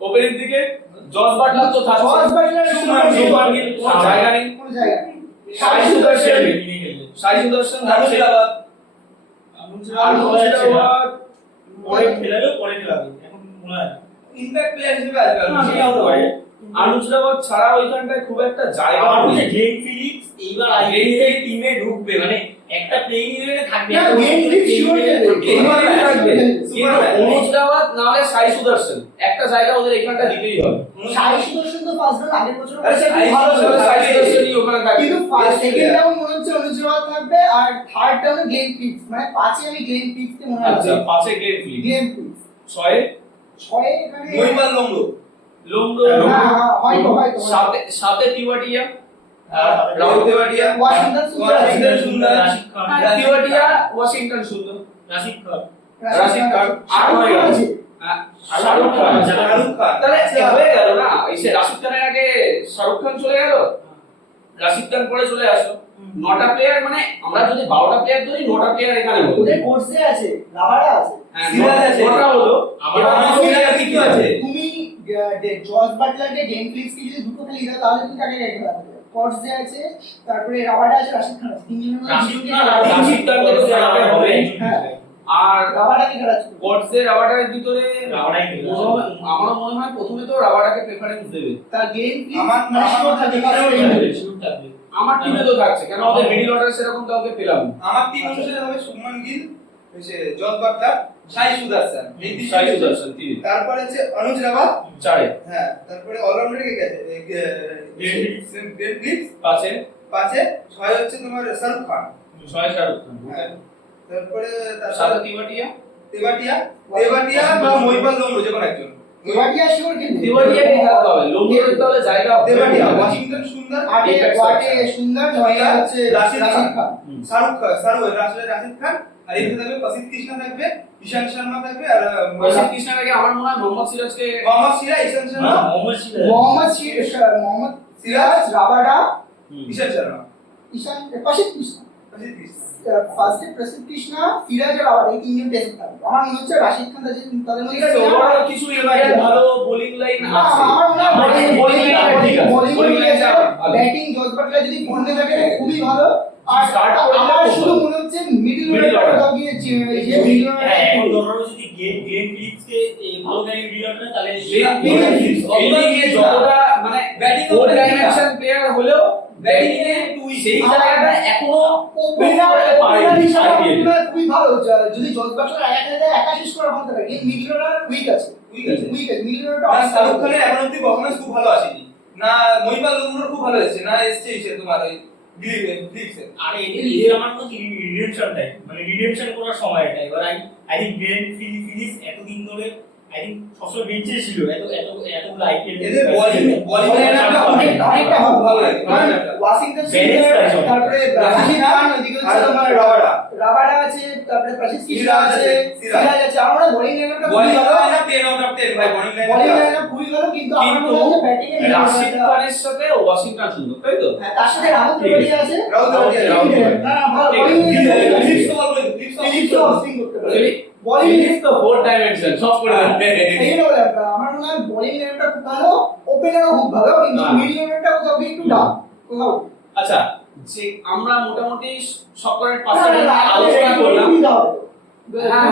ওপেনিং দিকে জস বাটলার তো থাকছে, জস বাটলার, শুভমান গিল কোনো জায়গা নেই, কোনো জায়গা নেই। সাই সুদর্শন থাকছে, পরে খেলাবে এখন মনে হয় না। ইমপ্যাক্ট প্লেয়ার হিসেবে আসবে না, সেটা হতে পারে। আনুজ রাওয়াত ছাড়া ওইখানটায় খুব একটা জায়গা আমার মনে নেই। হয় গ্লেন ফিলিপস এইবার আইপিএল টিমে ঢুকবে, মানে একটা প্লেইং ইলেভেনে থাকবে। না, গ্লেন ফিলিপস sure খেলবে। এইভাবে থাকবে। সুপার কিন্তু ম্যান। অনুজ রাওয়াত না হলে সাই সুদর্শন একটা জায়গা ওদের এখানটা দিতেই হবে। সাই সুদর্শন তো ফার্স্ট রাউন্ড আগের বছর আরে সাই সুদর্শন, সাই সুদর্শনই ওখানে থাকবে। কিন্তু সেকেন্ড রাউন্ড মনে হচ্ছে অনুজ রাওয়াত থাকবে, আর থার্ড রাউন্ডে গ্লেন ফিলিপস, মানে 5 এ আমি গ্লেন ফিলিপসকে মনে হয় আচ্ছা, 5 গ্লেন ফিলিপস, গ্লেন ফিলিপস 6 6 এ এখানে মহিপাল লংলো। লোমডো, হ্যাঁ, হয়তো 7 তিওয়াটিয়া, রাহুল তেওয়াটিয়া, ওয়াশিংটন সুন্দর, ওয়াশিংটন সুন্দর, রাশিদ খান, তিওয়াটিয়া, ওয়াশিংটন সুন্দর, রাশিদ খান, রাশিদ খান, আর হয়ে গেল শাহরুখ খান। শাহরুখ খান। তাহলে হয়ে গেল না, এই সে রাশিদ খানের আগে শাহরুখ খান চলে গেল, রাশিদ খান পরে চলে আসলো। 9টা প্লেয়ার, মানে আমরা যদি 12টা প্লেয়ার ধরি 9টা প্লেয়ার এখানে হলো। ওদের কোর্সে আছে, রাবারা আছে। হ্যাঁ, সিরাজ আছে। 9টা হলো। আমার এবার মনে হয় আমাদের সিরাজ কি আছে? তুমি জর্জ বাটলারকে গেম ফিলিপসকে যদি দুটো খেলি দাও, তাহলে তুমি কাকে রেখে দাও? কোর্সে আছে, তারপরে রাবারা আছে, রাশিদ খান আছে। তিনজনের মধ্যে রাশিদ দুজনকে খান খেলা আর হবে। রাশিদ খানকে তো খেলাতে হবে। হ্যাঁ। আর রাবারাকে খেলাচ্ছে। গডসের রাবাটার ভিতরে রাবাটাই খেলবে। আমার মনে হয় প্রথমে তো রাবাটাকে প্রেফারেন্স দেবে। তার গেম আমার- ফিলিপস মানে আমার- থাকে, আমার- কারণ থাকবে, শুরু থাকবে। আমার টিমে তো থাকছে, কেন ওদের মিডল অর্ডারে সেরকম কাউকে পেলাম না। আমার টিম অনুসারে হবে শুভমান গিল, হচ্ছে জস বাটলার, সাই সুদর্শন। এই তিনজন। সাই সুদর্শন 3, তারপরে হচ্ছে অনুজ রাওয়াত। 4, হ্যাঁ, তারপরে অলরাউন্ডার কে গেছে গ্লেন ফিলিপস। 5, 5 6 হচ্ছে তোমার শাহরুখ খান। 6 শাহরুখ খান, হ্যাঁ, তারপরে 7 তিওয়াটিয়া, তেবাটিয়া বা মহিপাল লংলো, যে কোনো একজন। তেবাটিয়া শিওর কিন্তু তিওয়াটিয়াকে খেলাতে হবে, লোমডোর তাহলে জায়গা তেবাটিয়া, ওয়াশিংটন সুন্দর, আগে ওয়াটে সুন্দর, নয়ে হচ্ছে রাশিদ রাশিদ খান। শাহরুখ রাশিদ খান, আর এখানে থাকবে প্রসিদ্ধ কৃষ্ণা থাকবে, ঈশান শর্মা থাকবে, আর প্রসিদ্ধ কৃষ্ণের আগে আমার মনে হয় মোহাম্মদ সিরাজকে মোহাম্মদ সিরাজ, ঈশান শর্মা, না, মোহাম্মদ সিরাজ। মোহাম্মদ সিরাজ, রাবাডা, ঈশান শর্মা, ঈশান, প্রসিদ্ধ কৃষ্ণ। প্রসিদ্ধ কৃষ্ণা। ফার্স্টে প্রসিদ্ধ কৃষ্ণ, সিরাজ আর রাবাডা, এই তিনজন টেস্ট থাকবে। আমার মনে হচ্ছে রাশিদ খান তাদের মধ্যে ঠিক আছে, ওভারঅল কিছু ইন্ডিয়ার ভালো বোলিং লাইন আছে। আমার মনে হয় আমাদের বোলিং লাইন ঠিক আছে, bowling line batting Jos Buttler যদি ফর্মে থাকে তো খুবই ভালো। আর Start করে আমার দিলে শুধু খুব মনে হচ্ছে মিডল Middle order। অর্ডারটা গিয়েছে, এই যে মিডল হ্যাঁ, এখন অর্ডার ধরো যদি গ্লেন ফিলিপসকে এই ভালো গাড়ি বিল্ডার করে, তাহলে ফিল্ডিং এ যতটা মানে ব্যাটিং ফোর ডাইমেনশন প্লেয়ার হলেও ব্যাটিং এ তুই সেই জায়গাটা এখনো ওপেনার করতে পারেনি হিসেবে IPL এ। ওপেনার খুবই ভালো। যদি জস বাটলার একা শেষ করার ক্ষমতা থাকে, কিন্তু মিডল অর্ডার উইক আছে, উইক আছে। মিডল আর অর্ডার শাহরুখ খানের এখন অব্দি পারফরম্যান্স খুব ভালো আসেনি, না মহিপাল লংলোর খুব ভালো এসেছে, না এসছে এসে তোমার ওই ফিলিপসের। আর এদের আমার মনে হয় রিডেমশন টাইম, মানে রিডেমশন করার সময় এটা। এবার আই থিংক গ্লেন ফিলিপস এতদিন ধরে আই থিঙ্ক সবসময় বেঞ্চে ছিল এতগুলো আইপিএল এদের বোলিং লাইনআপটা অনেকটা ভালো লাগে ওয়াশিংটন Bennis সুন্দর, আছে। তারপরে রাশিদ খান, ওইদিকে হচ্ছে তোমার রাবাডা আছে, তারপরে প্রসিদ্ধ কৃষ্ণা আছে, সিরাজ আছে। আমার বোলিং লাইনআপটা খুবই ভালো, 10 আউট অফ 10 ভাই বোলিং বোলিং লাইনআপ লাইনআপ খুবই ভালো, কিন্তু আমার কিন্তু মনে হয় ব্যাটিং এ রাশিদ খানের সাথে ওয়াশিংটন সুন্দর, তাই তো? হ্যাঁ, তার সাথে রাহুল ত্রিপাঠী আছে। রাহুল ত্রিপাঠী, না ভালো ঠিক বোলিং আছে। ফিলিপস তো বলবো ফিলিপস অফিং করতে পারে। Actually, বোলিং Phillips তো 4 ডাইমেনশন সব করে দেবে। এই হলো ব্যাপার। আমার মনে হয় বোলিং লাইনআপটা খুব ভালো, ওপেনারও খুব ভালো, কিন্তু হ্যাঁ। মিডল অর্ডারটা কোথাও গিয়ে একটু ডাউন কোথাও। আচ্ছা, যে আমরা মোটামুটি সকলের পাশে আলোচনা করলাম। হ্যাঁ।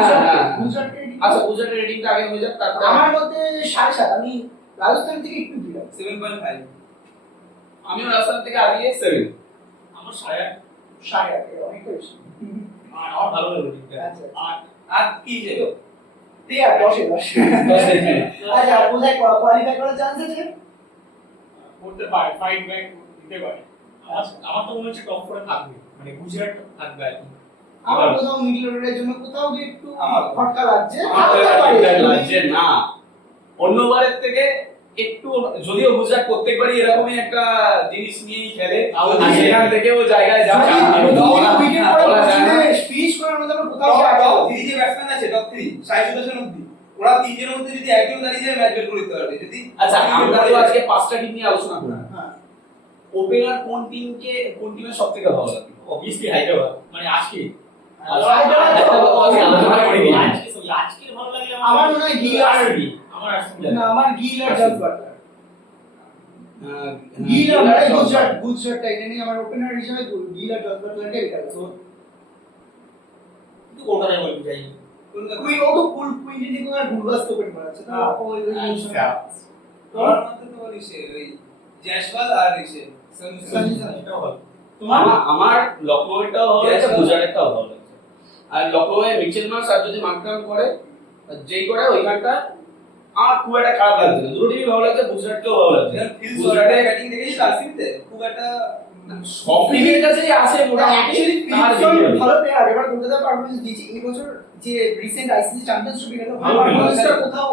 আচ্ছা, গুজরাটের রেটিংটা আগে হয়ে যাক, তারপরে আমার মতে 7.5। আমি রাজস্থান থেকে একটু দিলাম 7.5 আমিও রাজস্থান থেকে আগে 7। আমার 8.5 7.5 অনেক বেশি। আর আমার ভালো লাগে টিমটা আচ্ছা আর আর কি যে ঠিক আছে 10 আচ্ছা, কোথায় কোয়ালিফাই করার চান্স আছে? করতে পারে, ফাইট ব্যাক দিতে পারে। আমার তো মনে হচ্ছে টপ 4 থাকবে, মানে গুজরাট থাকবে আর কি। আমার কোথাও মিডল অর্ডারের জন্য কোথাও গিয়ে একটু আমার খটকা লাগছে। আমাদের থাকতে পারে। ঠিকঠাক লাগছে না। অন্যবারের থেকে একটু, যদিও গুজরাট প্রত্যেকবারই এরকমই একটা জিনিস নিয়েই খেলে, তাও আর সেখান থেকেও জায়গায় যাবে উইকেট বলা যায় না। ফিনিশ করার মধ্যে আমরা কোথাও টপ গিয়ে আটকাবো। 3 যে ব্যাটসম্যান আছে টপ 3 সাইজুদাসের মধ্যে ওরা তিনজনের মধ্যে যদি একজন দাঁড়িয়ে যায় ম্যাচ বের করে দিতে পারবে। যদি আচ্ছা, আমরা তো আজকে 5টা টিম নিয়ে আলোচনা করলাম। হ্যাঁ। ওপেনার কোন টিমের সবথেকে ভালো লাগে? অবভিয়াসলি হায়দ্রাবাদ, মানে আজকে হায়দ্রাবাদ তো আলোচনা করিনি। আজকে ভালো লাগলে আমার মনে হয় গিল আর আমার আসলে না, আমার গিল আর জস বাটলার। গিল আর গুজরাট টাইটানিক আমার ওপেনার হিসেবে গিল আর জস বাটলারকে রেখে দেবো। কিন্তু কলকাতায় বলবি যাই কুই ও তো ফুল কুইন্টিটি কোন আর গুলবাস তো ওপেন করাচ্ছে তো ওই তোমার মতে তো ওই জয়সওয়াল আর সঞ্জু এটাও ভালো। তোমার আমার লখনৌটাও ভালো লাগছে, গুজরাটেরটাও ভালো লাগছে। আর লখনৌয়ে মিচেল মার্কস আর যদি মার্করাম করে, যেই করে ওইখানটা আমার খুব একটা খারাপ লাগছে না। দুটো টিমই ভালো লাগছে, গুজরাটকেও ভালো লাগছে। গুজরাটে ব্যাটিং দেখেছিস আরসিবিতে খুব একটা সব টিমের কাছেই আছে মোটামুটি। অ্যাকচুয়ালি তার ফিলিপসন বিপরীতে। ভালো প্লেয়ার, এবার কলকাতা পারফরম্যান্স দিয়েছে। এই বছর যে রিসেন্ট আইসিসি চ্যাম্পিয়নশিপ গেল, ভালো পারফরম্যান্সটা কোথাও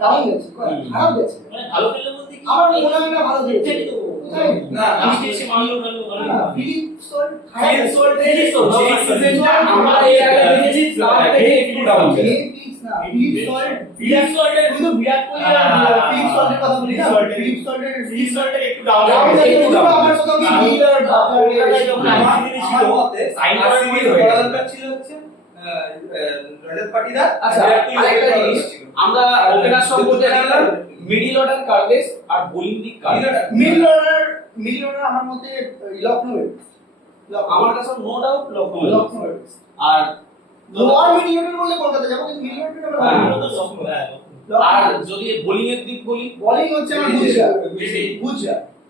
ডাউন গেছে, খারাপ গেছে। মানে ভালো খেললে বলতে কি আমার মনে হয় না ভালো খেলছে। এটাই তো কোথায়? না, লাস্টে এসে মারলো ভালো ফিলিপসন ফিলিপসন দেখেছো? যে সিজনটা আমরা এর আগে দেখেছি, তার থেকে একটু ডাউন গেছে। কিন্তু বিরাট কোহলি আর ফিলিপস সল্টের কথা বলি না, ফিলিপস সল্টের একটু ডাউন আমার কোথাও কি গিল আর আমার মতে সাইন করার আরসিবি পরেই হয়ে গেছে। দরকার ছিল হচ্ছে রজত পাটিদার। আচ্ছা, আরেকটা জিনিস, আমরা ওপেনার সম্পর্কে দেখলাম, মিডল অর্ডার কার্ভেস আর বোলিং দিক কার্ভেস। মিডল অর্ডার আমার মতে লখনৌ আমার কাছে নো ডাউট লখনৌ। লখনৌ আর লোয়ার মিডল অর্ডার বললে কলকাতা যাবো, কিন্তু মিডল অর্ডার আর যদি বোলিং এর দিক বলি, বোলিং হচ্ছে আমার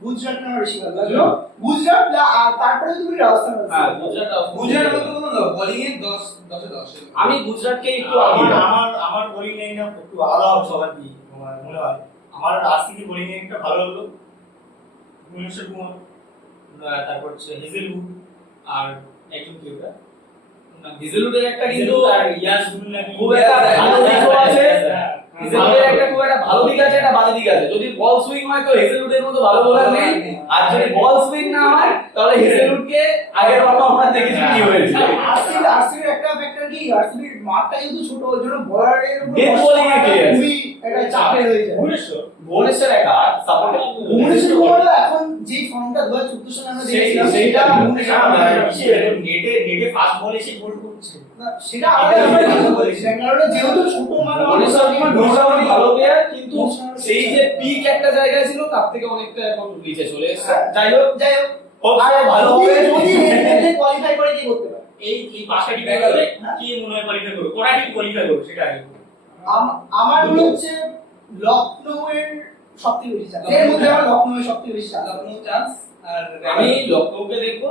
গুজরাট আমার বেশি ভালো লাগলো। গুজরাট আর তারপরে তুমি রাজস্থান। হ্যাঁ গুজরাট গুজরাটের মধ্যে বলুন বোলিং এ 10 10 এ 10 আমি গুজরাটকে একটু আগে আমার রাখি। আমার আমার বোলিং লাইনটা একটু আলাদা হবে সবার দিয়ে আমার মনে হয়। আমার আরসিবি বোলিং লাইনটা ভালো লাগলো, ভুবনেশ্বর কুমার, তারপর হচ্ছে হেজেলউড আর একজন কি ওটা ভিজেলুডের একটা কিন্তু আর ইয়াস নাকি খুব একটা ভালো দিকও আছে। ভিজেলুডের একটা খুব একটা ভালো দিক আছে, একটা বাজে দিক আছে। যদি বল সুইং হয় তো হেজেলউডের মতো ভালো বোলার নেই, আর যদি বল সুইং না হয় তাহলে হেজেলউডকে আগের বার আমরা দেখেছি কি হয়েছে। আরসিবির একটা ফ্যাক্টর কি, আরসিবির মাঠটা যেহেতু ছোট, ওই জন্য বলারের উপর Death bowling এ কে আছে? খুবই একটা চাপের হয়ে যায়। ভুবনেশ্বর একা সাপোর্ট ভুবনেশ্বর কুমারও এখন যে ফর্মটা 2014 সালে আমরা দেখেছিলাম, সেইটা নেটে ফাস্ট বল এসে গোল করছে। না, সেটা আমরা কথা বলেছি। ব্যাঙ্গালোরে যেহেতু ছোট মাঠ, ভুবনেশ্বর কুমার মোটামুটি ভালো প্লেয়ার, কিন্তু সেই যে পিক একটা জায়গায় ছিল তার থেকে অনেকটা এখন নিচে চলে এসেছে। যাই হোক আর ভালো যদি হবে। হেড কোয়ালিফাই করে কি করতে পারে? এই পাঁচটা টিম করে কি মনে হয় কোয়ালিফাই করবে, কোটা টিম কোয়ালিফাই করবে সেটা আগে আমার মনে হচ্ছে লখনৌয়ের সবথেকে বেশি চান্স। এর মধ্যে আমার লখনৌয়ের সবথেকে বেশি চান্স। লখনৌ চান্স আর আমি লখনৌকে দেখবো,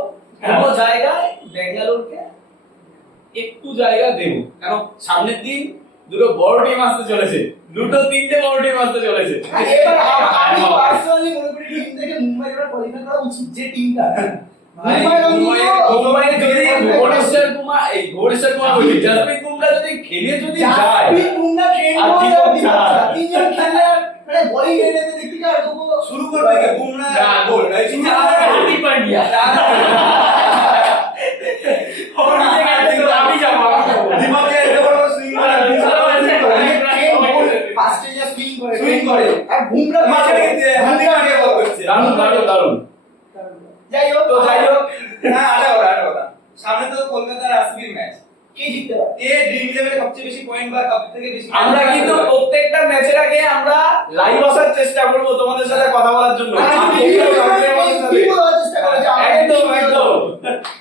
কোনো জায়গায় ব্যাঙ্গালোরকে একটু জায়গা দেব, কারণ সামনের দিন দুটো বড় টিম আসতে চলেছে, দুটো তিনটে বড় টিম আসতে চলেছে। এবার আমি পার্সোনালি মনে করি টিম থেকে মুম্বাই এবার কোয়ালিফাই করা উচিত, যে টিমটা মুম্বাইয়ে যদি ভুবনেশ্বর কুমার বলছি, জসপ্রীত বুমরা বুমরা যদি খেলে যদি যায় জাসপ্রীত বুমরা ট্রেন আর করে দীপক দীপক চাহার। চাহার। তিনজন খেললে আর মানে বলিং এনে দেখতে কি আর তবু শুরু করবে কি বুমরা না, গোল এই হার্দিক পান্ডিয়া আমি যাবো দীপকের এত বড় সুইং করে ফার্স্টে যা সুইং করে সুইং করে আর বুমরা মাঝখানে হাতে কাটিয়ে বল করছে দারুণ দারুণ দারুণ যাই হোক তো যাই হোক না আরেকটা কথা সামনে তো কলকাতার আরসিবির ম্যাচ কে জিততে পারে এ ড্রিম ইলেভেনে সবচেয়ে বেশি পয়েন্ট বা সব থেকে বেশি আমরা কিন্তু প্রত্যেকটা ম্যাচের আগে আমরা লাইভ আসার চেষ্টা করব তোমাদের সাথে কথা বলার জন্য একদম একদম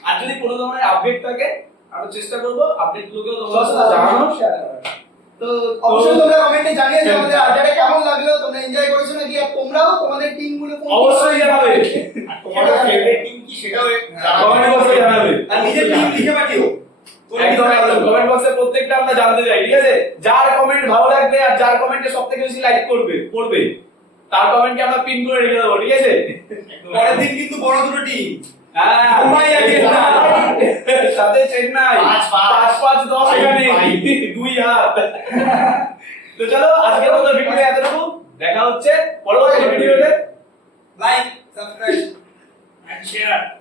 আর যদি কোনো ধরনের আপডেট থাকে আরো চেষ্টা করব আপডেট গুলোকেও তোমাদের সাথে জানানো তো অবশ্যই তোমরা কমেন্টে জানিয়ে যে আমাদের আড্ডাটা কেমন লাগলো, তোমরা এনজয় করেছো নাকি, আর তোমরাও তোমাদের টিম গুলো অবশ্যই জানাবে তোমাদের ফেভারিট টিম কি সেটাও কমেন্ট বক্সে জানাবে আর নিজের টিম লিখে পাঠিও একদম একদম কমেন্ট বক্সে প্রত্যেকটা আমরা জানতে চাই, ঠিক আছে? যার কমেন্ট ভালো লাগবে আর যার কমেন্টে সবথেকে বেশি লাইক করবে তার কমেন্টকে আমরা পিন করে রেখে দেবো, ঠিক আছে? পরের দিন কিন্তু বড় দুটো টিম হ্যাঁ মুম্বাই আর চেন্নাই। সাথে চেন্নাই 5-5-10 এখানে 2 হাত। তো চলো আজকের মতো ভিডিওটা এতটুকু, দেখা হচ্ছে পরবর্তী ভিডিওতে। Like subscribe and share